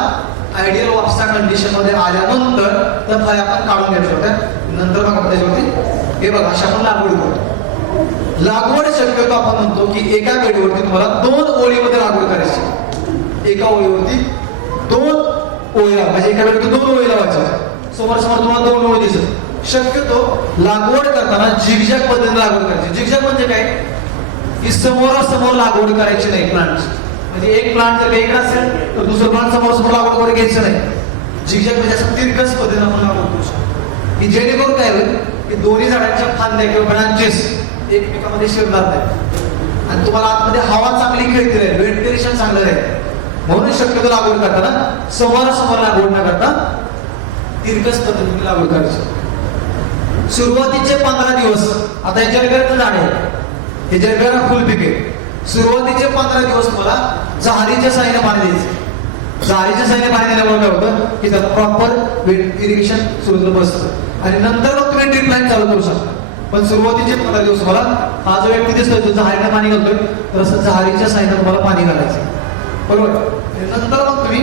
आयडियल वापसा कंडिशन मध्ये आल्यानंतर त्या फळ्या आपण काढून घ्यायच्या होत्या. नंतर मग त्याच्यावरती हे बघा अशा आपण लागवड करतो. लागवड शक्यतो आपण म्हणतो की एका बेडवरती तुम्हाला 2 ओळीमध्ये लागवड करायची. एका ओळीवरती 2 ओळ्या, म्हणजे एका बेडवरती 2 ओळी लावायच्या. समोर तुम्हाला 2 ओळी दिसत. शक्यतो लागवड करताना झिगझॅग पद्धतीने लागवड करायची. झिगझॅग म्हणजे काय, की समोरासमोर लागवड करायची नाही प्लांट. म्हणजे एक प्लांट जर वेगळा असेल तर दुसरं प्लांट समोर लागवड वगैरे घ्यायचं नाही. झिगझॅग म्हणजे असं तिरकस पद्धतीने आपण लागवड करू शकतो की जेणेकरून काय होईल की दोन्ही झाडांच्या फांद्या किंवा ब्रांचेस एकमेकांमध्ये शिरणार नाही आणि तुम्हाला आतमध्ये हवा चांगली खेळती राहील, व्हेंटिलेशन चांगलं राहील. म्हणून शक्यतो लागवड करताना समोरासमोर लागवड न करता तिरकस पद्धतीने लागवड करायची. सुरुवातीचे 15 दिवस, आता हे जरबेराचं झाड आहे, हे जरबेरा फुल पिके. सुरुवातीचे 15 दिवस तुम्हाला जहारीच्या साह्याने पाणी द्यायचे. जहारीच्या साह्याने पाणी दिल्यामुळे काय होतं की त्याला प्रॉपर इरिगेशन सुरू बसतं आणि नंतर मग तुम्ही ड्रीप लाईन चालू करू शकता. पण सुरुवातीचे 15 दिवस तुम्हाला हा जो व्यक्ती दिसतोय तो जहारीने पाणी घालतोय तर असं जहारीच्या साह्याने तुम्हाला पाणी घालायचं, बरोबर. नंतर मग तुम्ही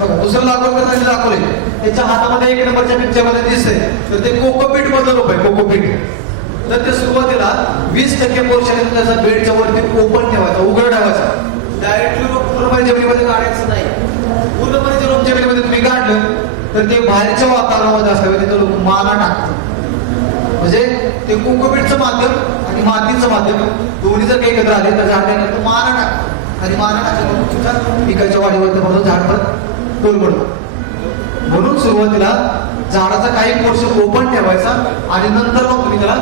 बघा दुसरं लागवड करताना दाखवले त्याच्या हातामध्ये 1 नंबरच्या पिक्चरमध्ये दिसतंय तर ते कोकोपीट मधलं रोप आहे, कोकोपीट. तर ते सुरुवातीला 20% पोर्शन त्याचा बेडच्या वरती ओपन ठेवायचा, उघड ठेवायचा. डायरेक्टली रोप पूर्णपणे जमिनीमध्ये काढायचं नाही. पूर्णपणे जे रोप जमिनीमध्ये तुम्ही काढलं तर ते बाहेरच्या वातावरणामध्ये असावे, तिथं लोक माना टाकतात. म्हणजे ते कोकोपीटचं माध्यम आणि मातीचं माध्यम दोन्ही जर काही एकत्र आले तर झाड काय करतो, माना टाकतो आणि माना टाकल्यामुळे तुमच्या पिकाच्या वाढीवरती म्हणून झाड परत तोल पडतो. म्हणून सुरुवातीला झाडाचा काही पोर्शन ओपन ठेवायचा आणि नंतर मग तुम्ही त्याला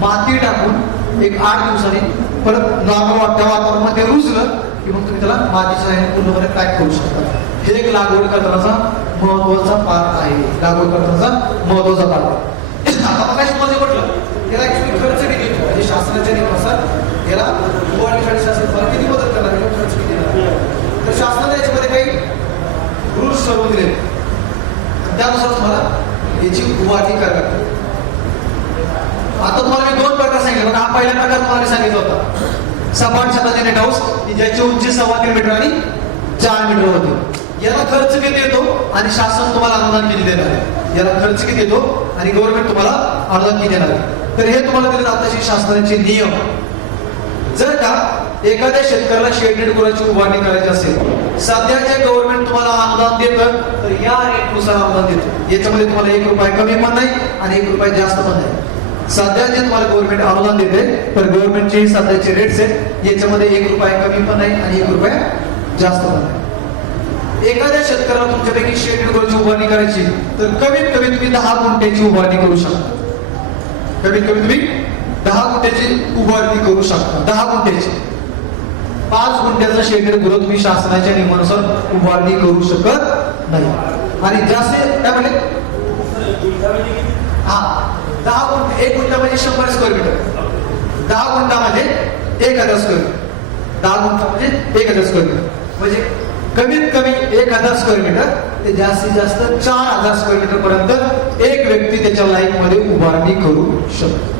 माती टाकून एक 8 दिवसांनी परत नॉर्मल वाटत्या वातावरणामध्ये रुजलं की मग तुम्ही त्याला मातीच्या साह्याने पूर्णपणे पॅक करू शकता. हे एक लागवड करतानाचा महत्वाचा पार्ट आहे, लागवड करतानाचा महत्वाचा पार्ट आहे. आता काय तुम्हाला म्हटलं याला ऍक्च्युली खर्च किती येतो म्हणजे शासनाच्या नियमानुसार याला उभारणीसाठी शासन तुम्हाला किती मदत करणार आहे, खर्च किती येणार. तर शासनाने याच्यामध्ये काही रूल्स ठरवून दिले, त्यानुसार तुम्हाला याची उभारणी करावी लागते. आता तुम्हाला मी 2 प्रकार सांगितले. हा पहिला प्रकार तुम्हाला सांगितला होता सपाट छताचे नेट हाऊस की ज्याची उंची 3.25 मीटर आणि 4 मीटर होती. याला खर्च किती येतो आणि शासन तुम्हाला अनुदान किती देणार आहे, याला खर्च किती येतो आणि गव्हर्नमेंट तुम्हाला अनुदान किती देणार आहे. तर हे तुम्हाला दिले जातात शासनाचे नियम. जर का एखाद्या शेतकऱ्याला शेडनेट गुरांची उभारणी करायची असेल, सध्या जे गव्हर्नमेंट तुम्हाला अनुदान देतं तर या रेटनुसार अनुदान देतं. याच्यामध्ये तुम्हाला 1 रुपया कमी पण नाही आणि 1 रुपया जास्त पण नाही. सध्या जे तुम्हाला गव्हर्नमेंट अनुदान देते तर गव्हर्नमेंटचे सध्याचे रेट्स आहेत, याच्यामध्ये 1 रुपया कमी पण नाही आणि 1 रुपया जास्त पण नाही. एखाद्या शेतकऱ्याला तुमच्यापैकी शेडनेट गुरांची उभारणी करायची तर कमीत कमी तुम्ही 10 गुंठ्याची उभारणी करू शकता. कमीत कमी तुम्ही 10 गुंठ्याची उभारणी करू शकता. 10 गुंठ्याची 5 गुंठ्याचा शेडनेट गुरं तुम्ही शासनाच्या नियमानुसार उभारणी करू शकत नाही. आणि जास्त काय म्हणले 10 गुंठे, 1 गुंठा म्हणजे 100 स्क्वेअर मीटर. 10 गुंठा म्हणजे 1000 स्क्वेअर मीटर. 10 गुंठा म्हणजे 1000 स्क्वेअर मीटर. म्हणजे कमीत कमी 1000 स्क्वेअर मीटर ते जास्तीत जास्त 4000 स्क्वेअर मीटर पर्यंत एक व्यक्ती त्याच्या लाईफ मध्ये उभारणी करू शकतो.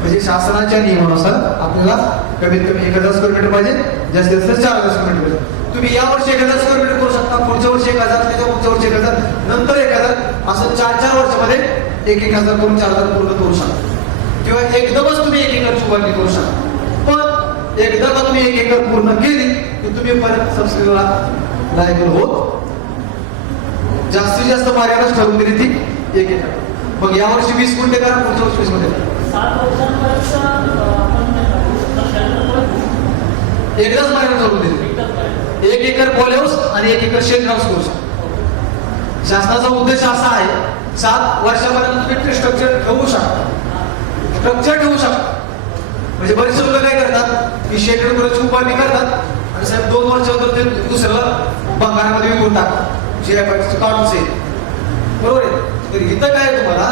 म्हणजे शासनाच्या नियमानुसार आपल्याला कमीत कमी 1000 स्क्वेअर मीटर पाहिजे, जास्तीत जास्त 4000 स्क्वेअर मीटर पाहिजे. तुम्ही या वर्षी 1000 स्क्वेअर मीटर करू शकता, पुढच्या वर्षी 1000, त्याच्या पुढच्या वर्षी 1000, नंतर 1000, असं 4-4 वर्षामध्ये 1000 करून 4000 पूर्ण करू शकता. किंवा एकदमच तुम्ही 1 एकरची उभारणी करू शकता. पण एकदा का तुम्ही 1 एकर पूर्ण केली की तुम्ही परत सबसिडीला लायबल होत. जास्तीत जास्त मर्यादा ठरवून दिली ती 1 एकर. मग या वर्षी 20 गुंठे करा, पुढच्या वर्षी 20 गुंठे करा. एकदाच मर्यादा ठरवून दिली. 1 एकर पॉली हाऊस आणि 1 एकर शेड हाऊस करू शकता. शासनाचा उद्देश असा आहे 7 वर्षापर्यंत तुम्ही स्ट्रक्चर ठेवू शकता. स्ट्रक्चर ठेवू शकता. म्हणजे बरेचसे लोक काय करतात की शेडनेट गुरांची उभारणी करतात आणि साहेब 2 वर्षानंतर ते दुसऱ्याला बंगारामध्ये विकून टाकतात, जे काढून सेल, बरोबर आहे. तर इथं काय तुम्हाला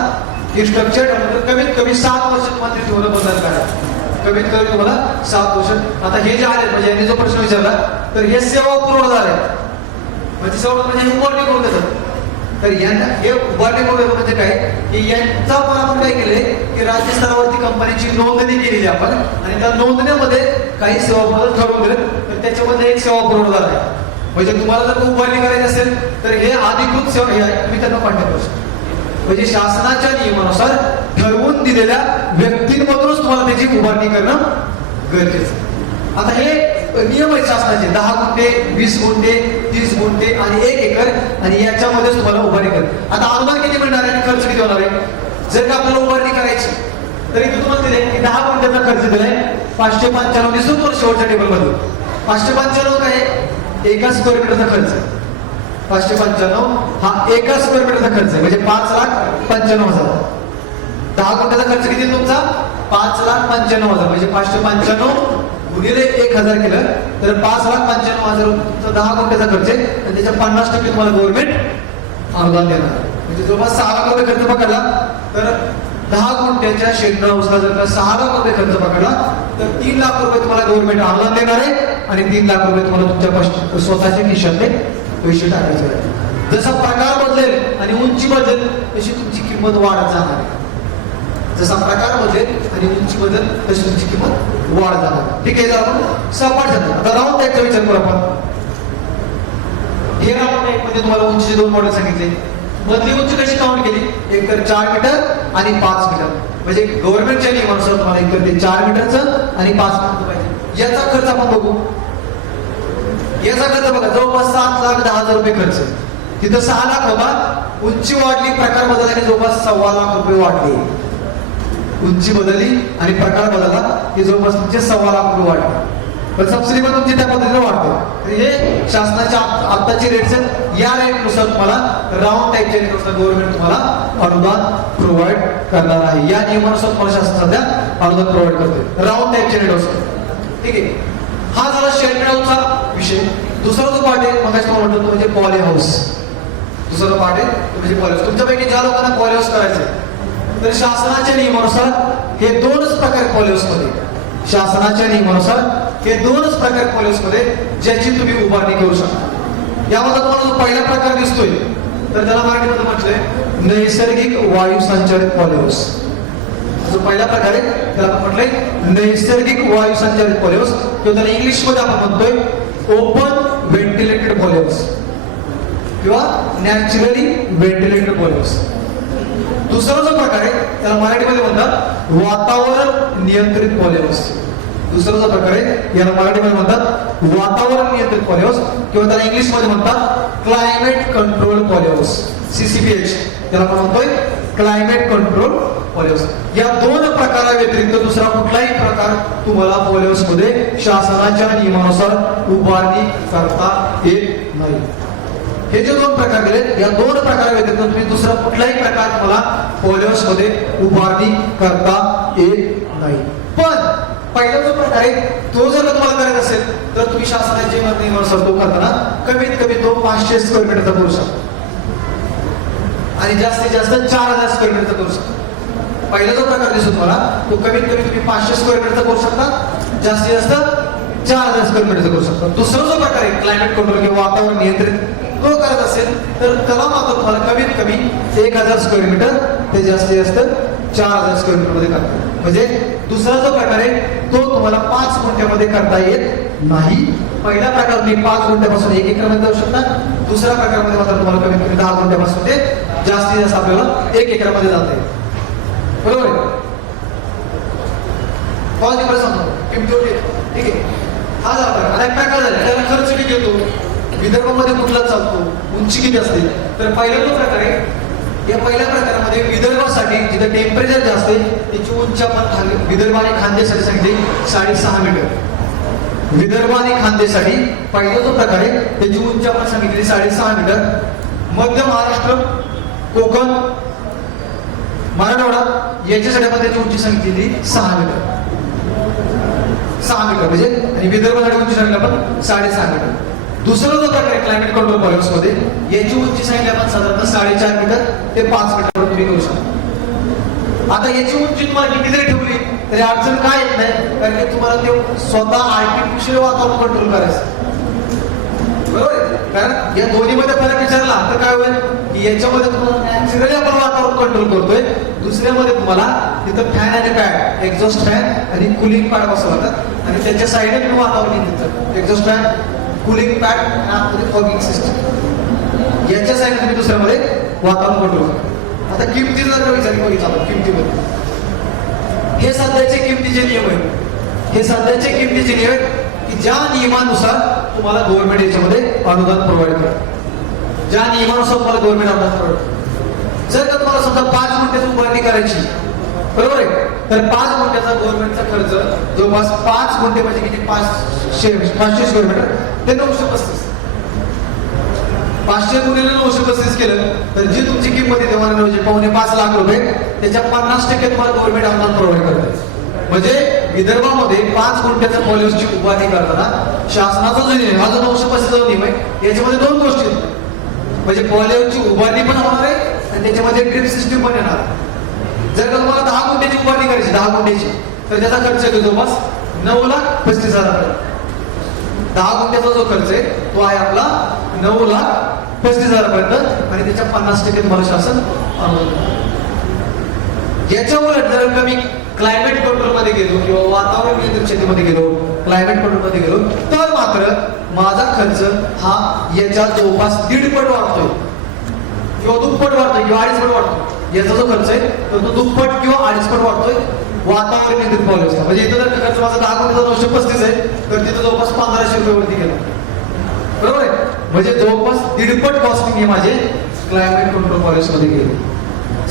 हे स्ट्रक्चर ठेवलं कमीत कमी 7 वर्ष तुम्हाला ते ठेवलं बदल करा. कमीत कमी तुम्हाला 7 वर्ष. आता हे जे आले म्हणजे यांनी जो प्रश्न विचारला तर हे सेवा पुरवठादार आहेत. म्हणजे सेवा म्हणजे उभारणी करून देतात. तर यांना हे उभारणी करून देतात म्हणजे काय की यांचा पण आपण काय केलंय की राज्य स्तरावरती कंपनीची नोंदणी केलेली आपण आणि त्या नोंदणीमध्ये काही सेवा पुरवठा ठरवून दिले. तर त्याच्यामध्ये एक सेवा पुरवठादार आहे. म्हणजे तुम्हाला जर उभारणी करायची असेल तर हे अधिकृत सेवा हे आहे, तुम्ही त्यांना कॉन्टॅक्ट करू शकता. म्हणजे शासनाच्या नियमानुसार ठरवून दिलेल्या व्यक्तींमधूनच तुम्हाला त्याची उभारणी करणं गरजेचं. आता हे नियम आहेत शासनाचे 10 गुंठे, 20 गुंठे, 30 गुंठे आणि 1 एकर आणि याच्यामध्येच तुम्हाला उभारणी कर. आता अनुदान किती मिळणार आहे आणि खर्च किती होणार आहे. जर का आपल्याला उभारणी करायची तर इथे तुम्हाला दिले की 10 गुंठ्याचा खर्च दिलाय 595 दिसतो शेवटच्या टेबलमध्ये. 595 काय आहे? एका स्क्वेअर मीटरचा खर्च. 595 हा एका स्क्वेअर मीटरचा खर्च आहे, म्हणजे 5,95,000. 10 गुंठ्याचा खर्च किती तुमचा? 5,95,000, म्हणजे 595 गुणिले 1,000 केलं तर 5,95,000 तुमचा 10 गुंठ्याचा खर्च आहे, आणि त्याच्या 50% तुम्हाला गव्हर्नमेंट अनुदान देणार. म्हणजे जवळपास 6 लाख रुपये खर्च पकडला तर 10 गुंठ्याच्या क्षेत्र हाऊसला जर का 6 लाख रुपये खर्च पकडला तर 3 लाख रुपये तुम्हाला गव्हर्नमेंट अनुदान देणार आहे, आणि 3 लाख रुपये तुम्हाला तुमच्या स्वतःच्या खिशातले पैसे टाकायचे आहेत. जसा प्रकार बदलेल आणि उंची बदलेल तशी तुमची किंमत वाढत जाणार आहे. जसा प्रकार बदलेल आणि उंची बदल तशी तुमची किंमत वाढत जाणार. ठीक आहे, जर आपण सपाट झालं. आता राऊंड टाईपचा विचार करू आपण. हे राऊंड टाईप मध्ये तुम्हाला उंचीचे 2 मॉडेल सांगितले. मधली उंची कशी काउंट केली? एक तर 4 मीटर आणि 5 मीटर. म्हणजे गव्हर्नमेंटच्या नियमानुसार तुम्हाला एक तर ते 4 मीटरचं आणि 5 मीटर पाहिजे. याचा खर्च आपण बघू. याचा खर्च बघा, जवळपास 7,10,000 रुपये खर्च. तिथं 6 लाख होता, उंची वाढली, प्रकार बदलला की जवळपास 1.25 लाख रुपये वाढले. उंची बदलली आणि प्रकार बदलला की जवळपास तुमचे 1.25 लाख रुपये वाढले. पण सबसिडी पण तुमची त्या पद्धतीने वाढते. हे शासनाच्या आत्ताची रेट्स आहेत. या रेटनुसार तुम्हाला राऊंड टाईपच्या रेटनुसार गव्हर्नमेंट तुम्हाला अनुदान प्रोव्हाइड करणार आहे. या नियमानुसार तुम्हाला शासन सध्या अनुदान प्रोव्हाइड करते राऊंड टाईपच्या रेटनुसार. ठीक आहे, हा झाला शेल्टर हाऊसचा विषय. दुसरा जो पार्ट आहे मग तुम्हाला म्हणतो तो म्हणजे पॉली हाऊस. दुसरा पार्ट आहे तो म्हणजे पॉली हाऊस. तुमच्यापैकी ज्या लोकांना पॉली हाऊस करायचं तर शासनाच्या नियमानुसार हे 2च प्रकार पॉली हाऊस मध्ये. शासनाच्या नियमानुसार हे 2च प्रकार पॉली हाऊस मध्ये ज्याची तुम्ही उभारणी करू शकता. यामध्ये तुम्हाला जो पहिला प्रकार दिसतोय तर त्याला मराठीमध्ये म्हटलंय नैसर्गिक वायू संचालित पॉली हाऊस. जो पहिला प्रकार आहे त्याला आपण म्हटलंय नैसर्गिक वायू संचालित पॉली हाऊस, किंवा त्याला इंग्लिश मध्ये आपण म्हणतोय ओपन व्हेंटिलेटेड पॉली हाऊस किंवा नॅचरली व्हेंटिलेटेड पॉली हाऊस. दुसरा जो प्रकार आहे त्याला मराठीमध्ये म्हणतात वातावरण नियंत्रित पॉली हाऊस. दुसरा जो प्रकार आहे याला मराठीमध्ये म्हणतात वातावरण नियंत्रित पॉली हाऊस, किंवा त्याला इंग्लिश मध्ये म्हणतात climate control poly house, CCPH. त्याला आपण म्हणतोय क्लायमेट कंट्रोल पॉली हाऊस. या 2 प्रकारा व्यतिरिक्त दुसरा कुठलाही प्रकार तुम्हाला पॉली हाऊस मध्ये शासनाच्या नियमानुसार उभारणी करता येत नाही. हे जे 2 प्रकार दिले, या 2 प्रकारा व्यतिरिक्त तुम्ही दुसरा कुठलाही प्रकार तुम्हाला पॉली हाऊस मध्ये उभारणी करता येत नाही. पण पहिला जो प्रकार आहे तो जर तुम्हाला करायचा असेल तर तुम्ही शासनाच्या नियमानुसार तो करताना कमीत कमी तो 500 स्क्वेअर मीटरचा करू शकता, आणि जास्तीत जास्त 4,000 स्क्वेअर मीटरचा करू शकता. पहिला जो प्रकार दिसतो तुम्हाला तो कमीत कमी तुम्ही 500 स्क्वेअर मीटरचा करू शकता, जास्तीत जास्त 4,000 स्क्वेअर मीटरचा करू शकता. दुसरा जो प्रकार आहे क्लायमेट कंट्रोल किंवा वातावरण नियंत्रित तो करत असेल तर त्याला मात्र तुम्हाला कमीत कमी 1,000 स्क्वेअर मीटर ते जास्तीत जास्त 4,000 स्क्वेअर मीटर मध्ये करता. म्हणजे दुसरा जो प्रकार आहे तो तुम्हाला 5 गुंठ्यामध्ये करता येत नाही. पहिला प्रकार तुम्ही 5 गुंठ्यापासून 1 एकरमध्ये जाऊ शकता. दुसऱ्या प्रकारामध्ये मात्र तुम्हाला कमीत कमी 10 गुंठ्यापासून ते जास्तीत जास्त आपल्याला 1 एकरमध्ये जाता येईल. बरोबर आहे? सांगतो किमती. ठीक आहे, हा झाला. आणि प्रकार झाला त्याला खर्च किती येतो, विदर्भामध्ये कुठला चालतो, उंची किती असते. तर पहिला जो प्रकार आहे या पहिल्या प्रकारामध्ये विदर्भासाठी जिथे टेम्परेचर जास्त आहे त्याची उंची आपण विदर्भ आणि खानदेशासाठी सांगितली 6.5 मीटर. विदर्भ आणि खानदेशासाठी पहिला जो प्रकार आहे त्याची उंची आपण सांगितली 6.5 मीटर. मध्य महाराष्ट्र, कोकण, मराठवाडा याच्यासाठी आपण त्याची उंची सांगितलेली 6 मीटर. 6 मीटर म्हणजे, आणि विदर्भासाठी उंची सांगितली आपण 6.5 मीटर. दुसरा जो प्रकार आहे क्लायमेट कंट्रोल पॉली हाऊस मध्ये याची उंची सांगितली आपण साधारणतः 4.5 मीटर ते 5 मीटर तुम्ही करू शकता. आता याची उंची तुम्हाला किती जरी ठेवली तरी अडचण काय येत नाही, कारण की तुम्हाला ते स्वतः आर्टिफिशियल वातावरण कंट्रोल करायचं. बरोबर आहे? कारण या दोन्हीमध्ये फरक विचारला तर काय होईल की याच्यामध्ये तुम्हाला नॅचरली आपण वातावरण कंट्रोल करतोय, दुसऱ्यामध्ये तुम्हाला तिथं फॅन आणि पॅड, एक्झॉस्ट फॅन आणि कुलिंग पॅड बसवतात, आणि त्याच्या साईडने तुम्ही वातावरण घेतात. एक्झॉस्ट फॅन, कुलिंग पॅड आणि फॉगिंग सिस्टम याच्या साईडने तुम्ही दुसऱ्यामध्ये वातावरण कंट्रोल करता. आता किमतीचा जर विचार बघितला किमतीमध्ये हे सध्याचे किमतीचे नियम आहेत. हे सध्याचे किमतीचे नियम आहेत की ज्या नियमानुसार तुम्हाला गव्हर्नमेंट याच्यामध्ये अनुदान प्रोव्हाइड करतं. ज्या नियमानुसार तुम्हाला गव्हर्नमेंट अनुदान प्रोव्हाइड करतं. जर का तुम्हाला समजा 5 गुंठ्याची उभारणी करायची, बरोबर आहे, तर 5 गुंठ्याचा गव्हर्नमेंटचा खर्च जवळपास 5 गुंठे म्हणजे किती 500 स्क्वेअर मीटर ते 935. 500 गुणिले 935 केलं तर जी तुमची किंमत आहे तेव्हा म्हणजे 5.5 लाख रुपये त्याच्या 50% तुम्हाला गव्हर्नमेंट अनुदान प्रोव्हाइड करते. म्हणजे विदर्भामध्ये 5 गुंठ्याचा पॉलिओची उभारणी करताना शासनाचा जो नियम हा जो 935 जो नियम आहे याच्यामध्ये 2 गोष्टी आहेत. म्हणजे पॉलिओची उभारणी पण होणार आहे आणि त्याच्यामध्ये ड्रिप सिस्टीम पण येणार. जर का तुम्हाला 10 गुंठ्याची उभारणी करायची 10 गुंठ्याची तर त्याचा खर्च येतो जवळपास 9,35,000. 10 गुंठ्याचा जो खर्च आहे तो आहे आपला 9,35,000 पर्यंत आणि त्याच्या 50% तुम्हाला शासन याच्या उलट जर कमी क्लायमेट कंट्रोल मध्ये गेलो किंवा वातावरण नियंत्रण शेतीमध्ये गेलो क्लायमेट कंट्रोल मध्ये गेलो तर मात्र माझा खर्च हा याच्या जवळपास 1.5 पट वाढतोय किंवा 2 पट वाढतोय किंवा 2.5 पट वाढतोय. याचा जो खर्च आहे तर तो 2 पट किंवा 2.5 पट वाढतोय वातावरण नियंत्रित पॉलिसी. म्हणजे इथं जर खर्च माझा 10 गुंठ्याचा 935 आहे तर तिथं जवळपास 1,500 रुपये वरती गेला. बरोबर आहे. म्हणजे जवळपास 1.5 पट कॉस्टिंग हे माझे क्लायमेट कंट्रोल पॉलिसी मध्ये गेले.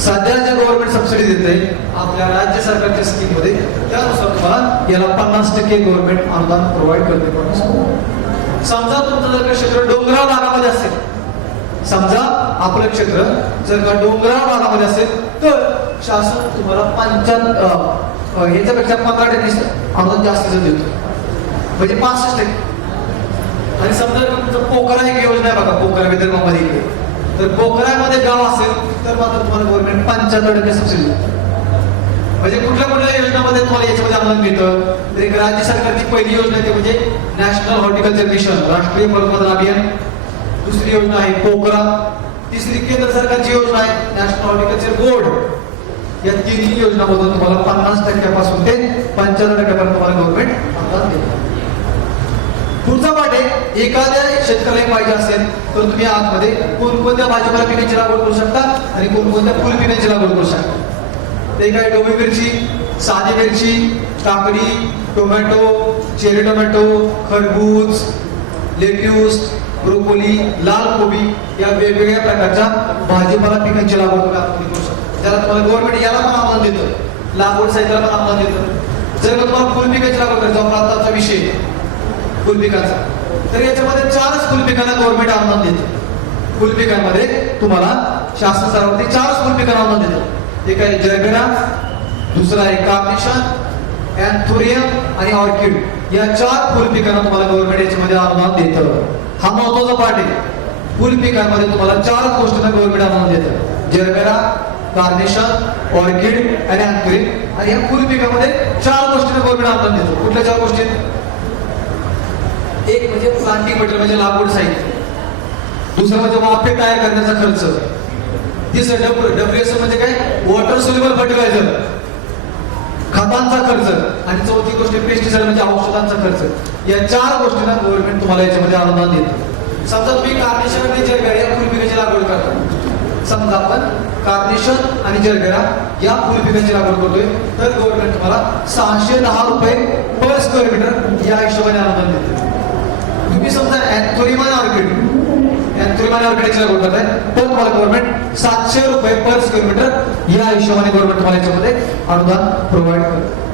सध्या ज्या गव्हर्नमेंट सबसिडी देते आपल्या राज्य सरकारच्या स्कीम मध्ये त्यानुसार तुम्हाला याला 50% गव्हर्नमेंट अनुदान प्रोव्हाइड करते. समजा तुमचं जर का क्षेत्र डोंगराळ भागामध्ये असेल समजा आपलं क्षेत्र जर का डोंगराळ भागामध्ये असेल तर शासन तुम्हाला 55 याच्यापेक्षा 15% अनुदान जास्तीचं देतो म्हणजे 65%. आणि समजा तुमचं पोखरा एक योजना आहे बघा पोखरा विदर्भामध्ये तर पोखरामध्ये गाव असेल तर मात्र तुम्हाला गव्हर्नमेंट 75% सबसिडी. म्हणजे कुठल्या कुठल्या योजनामध्ये तुम्हाला याच्यामध्ये अनुदान मिळतं तर एक राज्य सरकारची पहिली योजना आहे म्हणजे नॅशनल हॉर्टिकल्चर मिशन राष्ट्रीय फलोत्पादन अभियान. दुसरी योजना आहे पोखरा. तिसरी केंद्र सरकारची योजना आहे नॅशनल हॉर्टिकल्चर बोर्ड. या तिन्ही योजनांमधून तुम्हाला 50% पासून ते 75% पर्यंत तुम्हाला गव्हर्नमेंट अनुदान देतं. पुढचा पाठ आहे एखाद्या शेतकऱ्याला पाहिजे असेल तर तुम्ही आतमध्ये कोणकोणत्या भाजीपाला पिकांची लागवड करू शकता आणि कोणकोणत्या फुल पिकांची लागवड करू शकता. ते काय ढोबळी मिरची साधी मिरची काकडी टोमॅटो चेरी टोमॅटो खरबूज लेट्यूस ब्रोकोली लाल कोबी या वेगवेगळ्या प्रकारच्या भाजीपाला पिकांची लागवड तुम्ही करू शकता. ज्याला तुम्हाला गव्हर्नमेंट याला पण अनुदान देतं लागवड साहित्याला पण अनुदान देतं. जर का तुम्हाला फुल पिकांची लागवड करायची आपला आताचा विषय फुल पिकांचा तर याच्यामध्ये 4च फुल पिकांना गव्हर्नमेंट अनुदान देते. फुल पिकांमध्ये तुम्हाला शासन स्तरावरती 4च फुल पिकांना अनुदान देतं. एक आहे जरबेरा दुसरा आहे कार्नेशन अँथोरियम आणि ऑर्किड या 4 फुल पिकांना तुम्हाला गव्हर्नमेंट याच्यामध्ये अनुदान देतं. हा महत्वाचा पाठ आहे. फुल पिकांमध्ये तुम्हाला 4 गोष्टींना गव्हर्नमेंट अनुदान देतं जरबेरा कार्नेशन ऑर्किड आणि अँथोरियम. आणि या फुल पिकामध्ये 4 गोष्टींना गव्हर्नमेंट अनुदान देतं. कुठल्या 4 गोष्टी? एक म्हणजे प्लांटिंग मटेरियल म्हणजे लागवड साहित्य. दुसरं म्हणजे वाफे तयार करण्याचा खर्च. तिसरं WSF म्हणजे काय वॉटर सोल्युबल फर्टिलायझर खतांचा खर्च. आणि चौथी गोष्ट पेस्टिसाइड म्हणजे औषधांचा खर्च. या 4 गोष्टींना गव्हर्नमेंट तुम्हाला याच्यामध्ये अनुदान देतं. समजा तुम्ही कार्नेशन आणि जरबेरा या फुल पिकाची लागवड करता. समजा आपण कार्नेशन आणि जरबेरा या फुल पिकाची लागवड करतोय तर गव्हर्नमेंट तुम्हाला 610 रुपये पर स्क्वेअर मीटर या हिशोबाने अनुदान देते. तुम्ही समजा अँथोरियम आणि ऑर्किडची लागवड करताय तर तुम्हाला गव्हर्नमेंट 700 रुपये पर स्क्वेअर मीटर या हिशोबाने गव्हर्नमेंट तुम्हाला याच्यामध्ये अनुदान प्रोव्हाइड करते.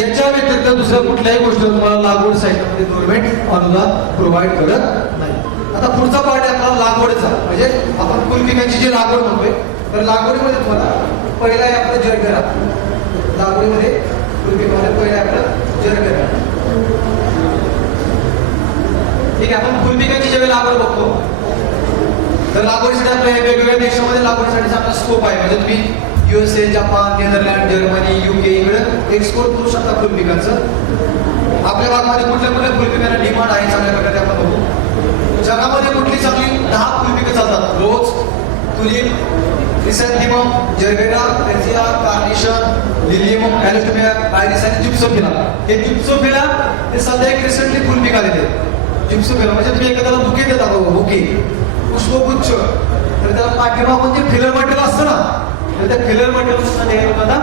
याच्या व्यतिरिक्त दुसऱ्या कुठल्याही गोष्टीवर तुम्हाला लागवड साहित्यामध्ये गव्हर्नमेंट अनुदान प्रोव्हाइड करत नाही. आता पुढचा पार्ट आहे आपला लागवडचा म्हणजे आपण फुल पिकांची जी लागवड म्हणतोय तर लागवडीमध्ये तुम्हाला पहिला आहे आपलं जरबेरा. लागवडीमध्ये फुल पिकामध्ये पहिला आहे आपलं जरबेरा. ठीक आहे. आपण फुल पिकांची ज्यावेळी लागवड बघतो तर लागवडीसाठी आपल्या वेगवेगळ्या देशामध्ये लागवडीसाठी आपला स्कोप आहे. म्हणजे तुम्ही USA Japan Netherland Germany UK इकडे एक्सपोर्ट करू शकता फुल पिकांचं. आपल्या भागामध्ये कुठल्या कुठल्या फुल पिकांना डिमांड आहे चांगल्या प्रकारे आपण बघू. जगामध्ये कुठली चांगली 10 फुल पिकं चालतात. रोज तुलिप क्रिसॅन्थेमम जरबेरा पेर्सिया कार्नेशन लिलियम ॲलिस्टोमिया आयरिस आणि जिप्सोफिला. हे जिप्सोफिला हे सध्या एक रिसेंटली फुल पिक आलेले. जिप्सोफिला म्हणजे तुम्ही एखाद्याला बुके देता बुके पुष्पगुच्छ तर त्याला पाठीमाग म्हणजे फिलर मटेरियल असतं ना तर त्या फिलर मटेरियल लोकांना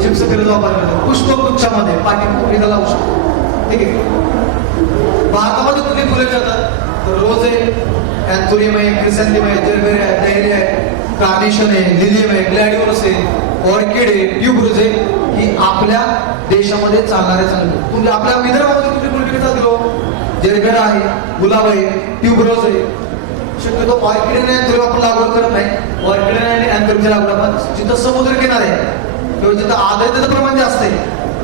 जिप्सोफिलाचा वापर करतात. पुष्पगुच्छामध्ये पाठीमाग त्याला लावू शकतो. ठीक आहे. भारतामध्ये कुठली फुले जातात तर रोज आहे अँथोरियम आहे क्रिसॅन्थेमम आहे जरबेरा आहे डहेलिया आहे कार्नेशन आहे लिलियम आहे ग्लॅडिओलस आहे ऑर्किड आहे, ट्यूबरोज आहे, ही आपल्या देशामध्ये चालणारे चालते. तुम्ही आपल्या विदर्भामध्ये कुठली कुठली चालते हो? जरबेरा आहे, गुलाब आहे, ट्यूबरोज आहे. शक्यतो ऑर्किड आणि अँथोरियम आपण लागवड करत नाही. ऑर्किड आणि अँथोरियमची लागवड आपण जिथं समुद्र किनारे आहे किंवा जिथं आर्द्रतेचं प्रमाण जास्त आहे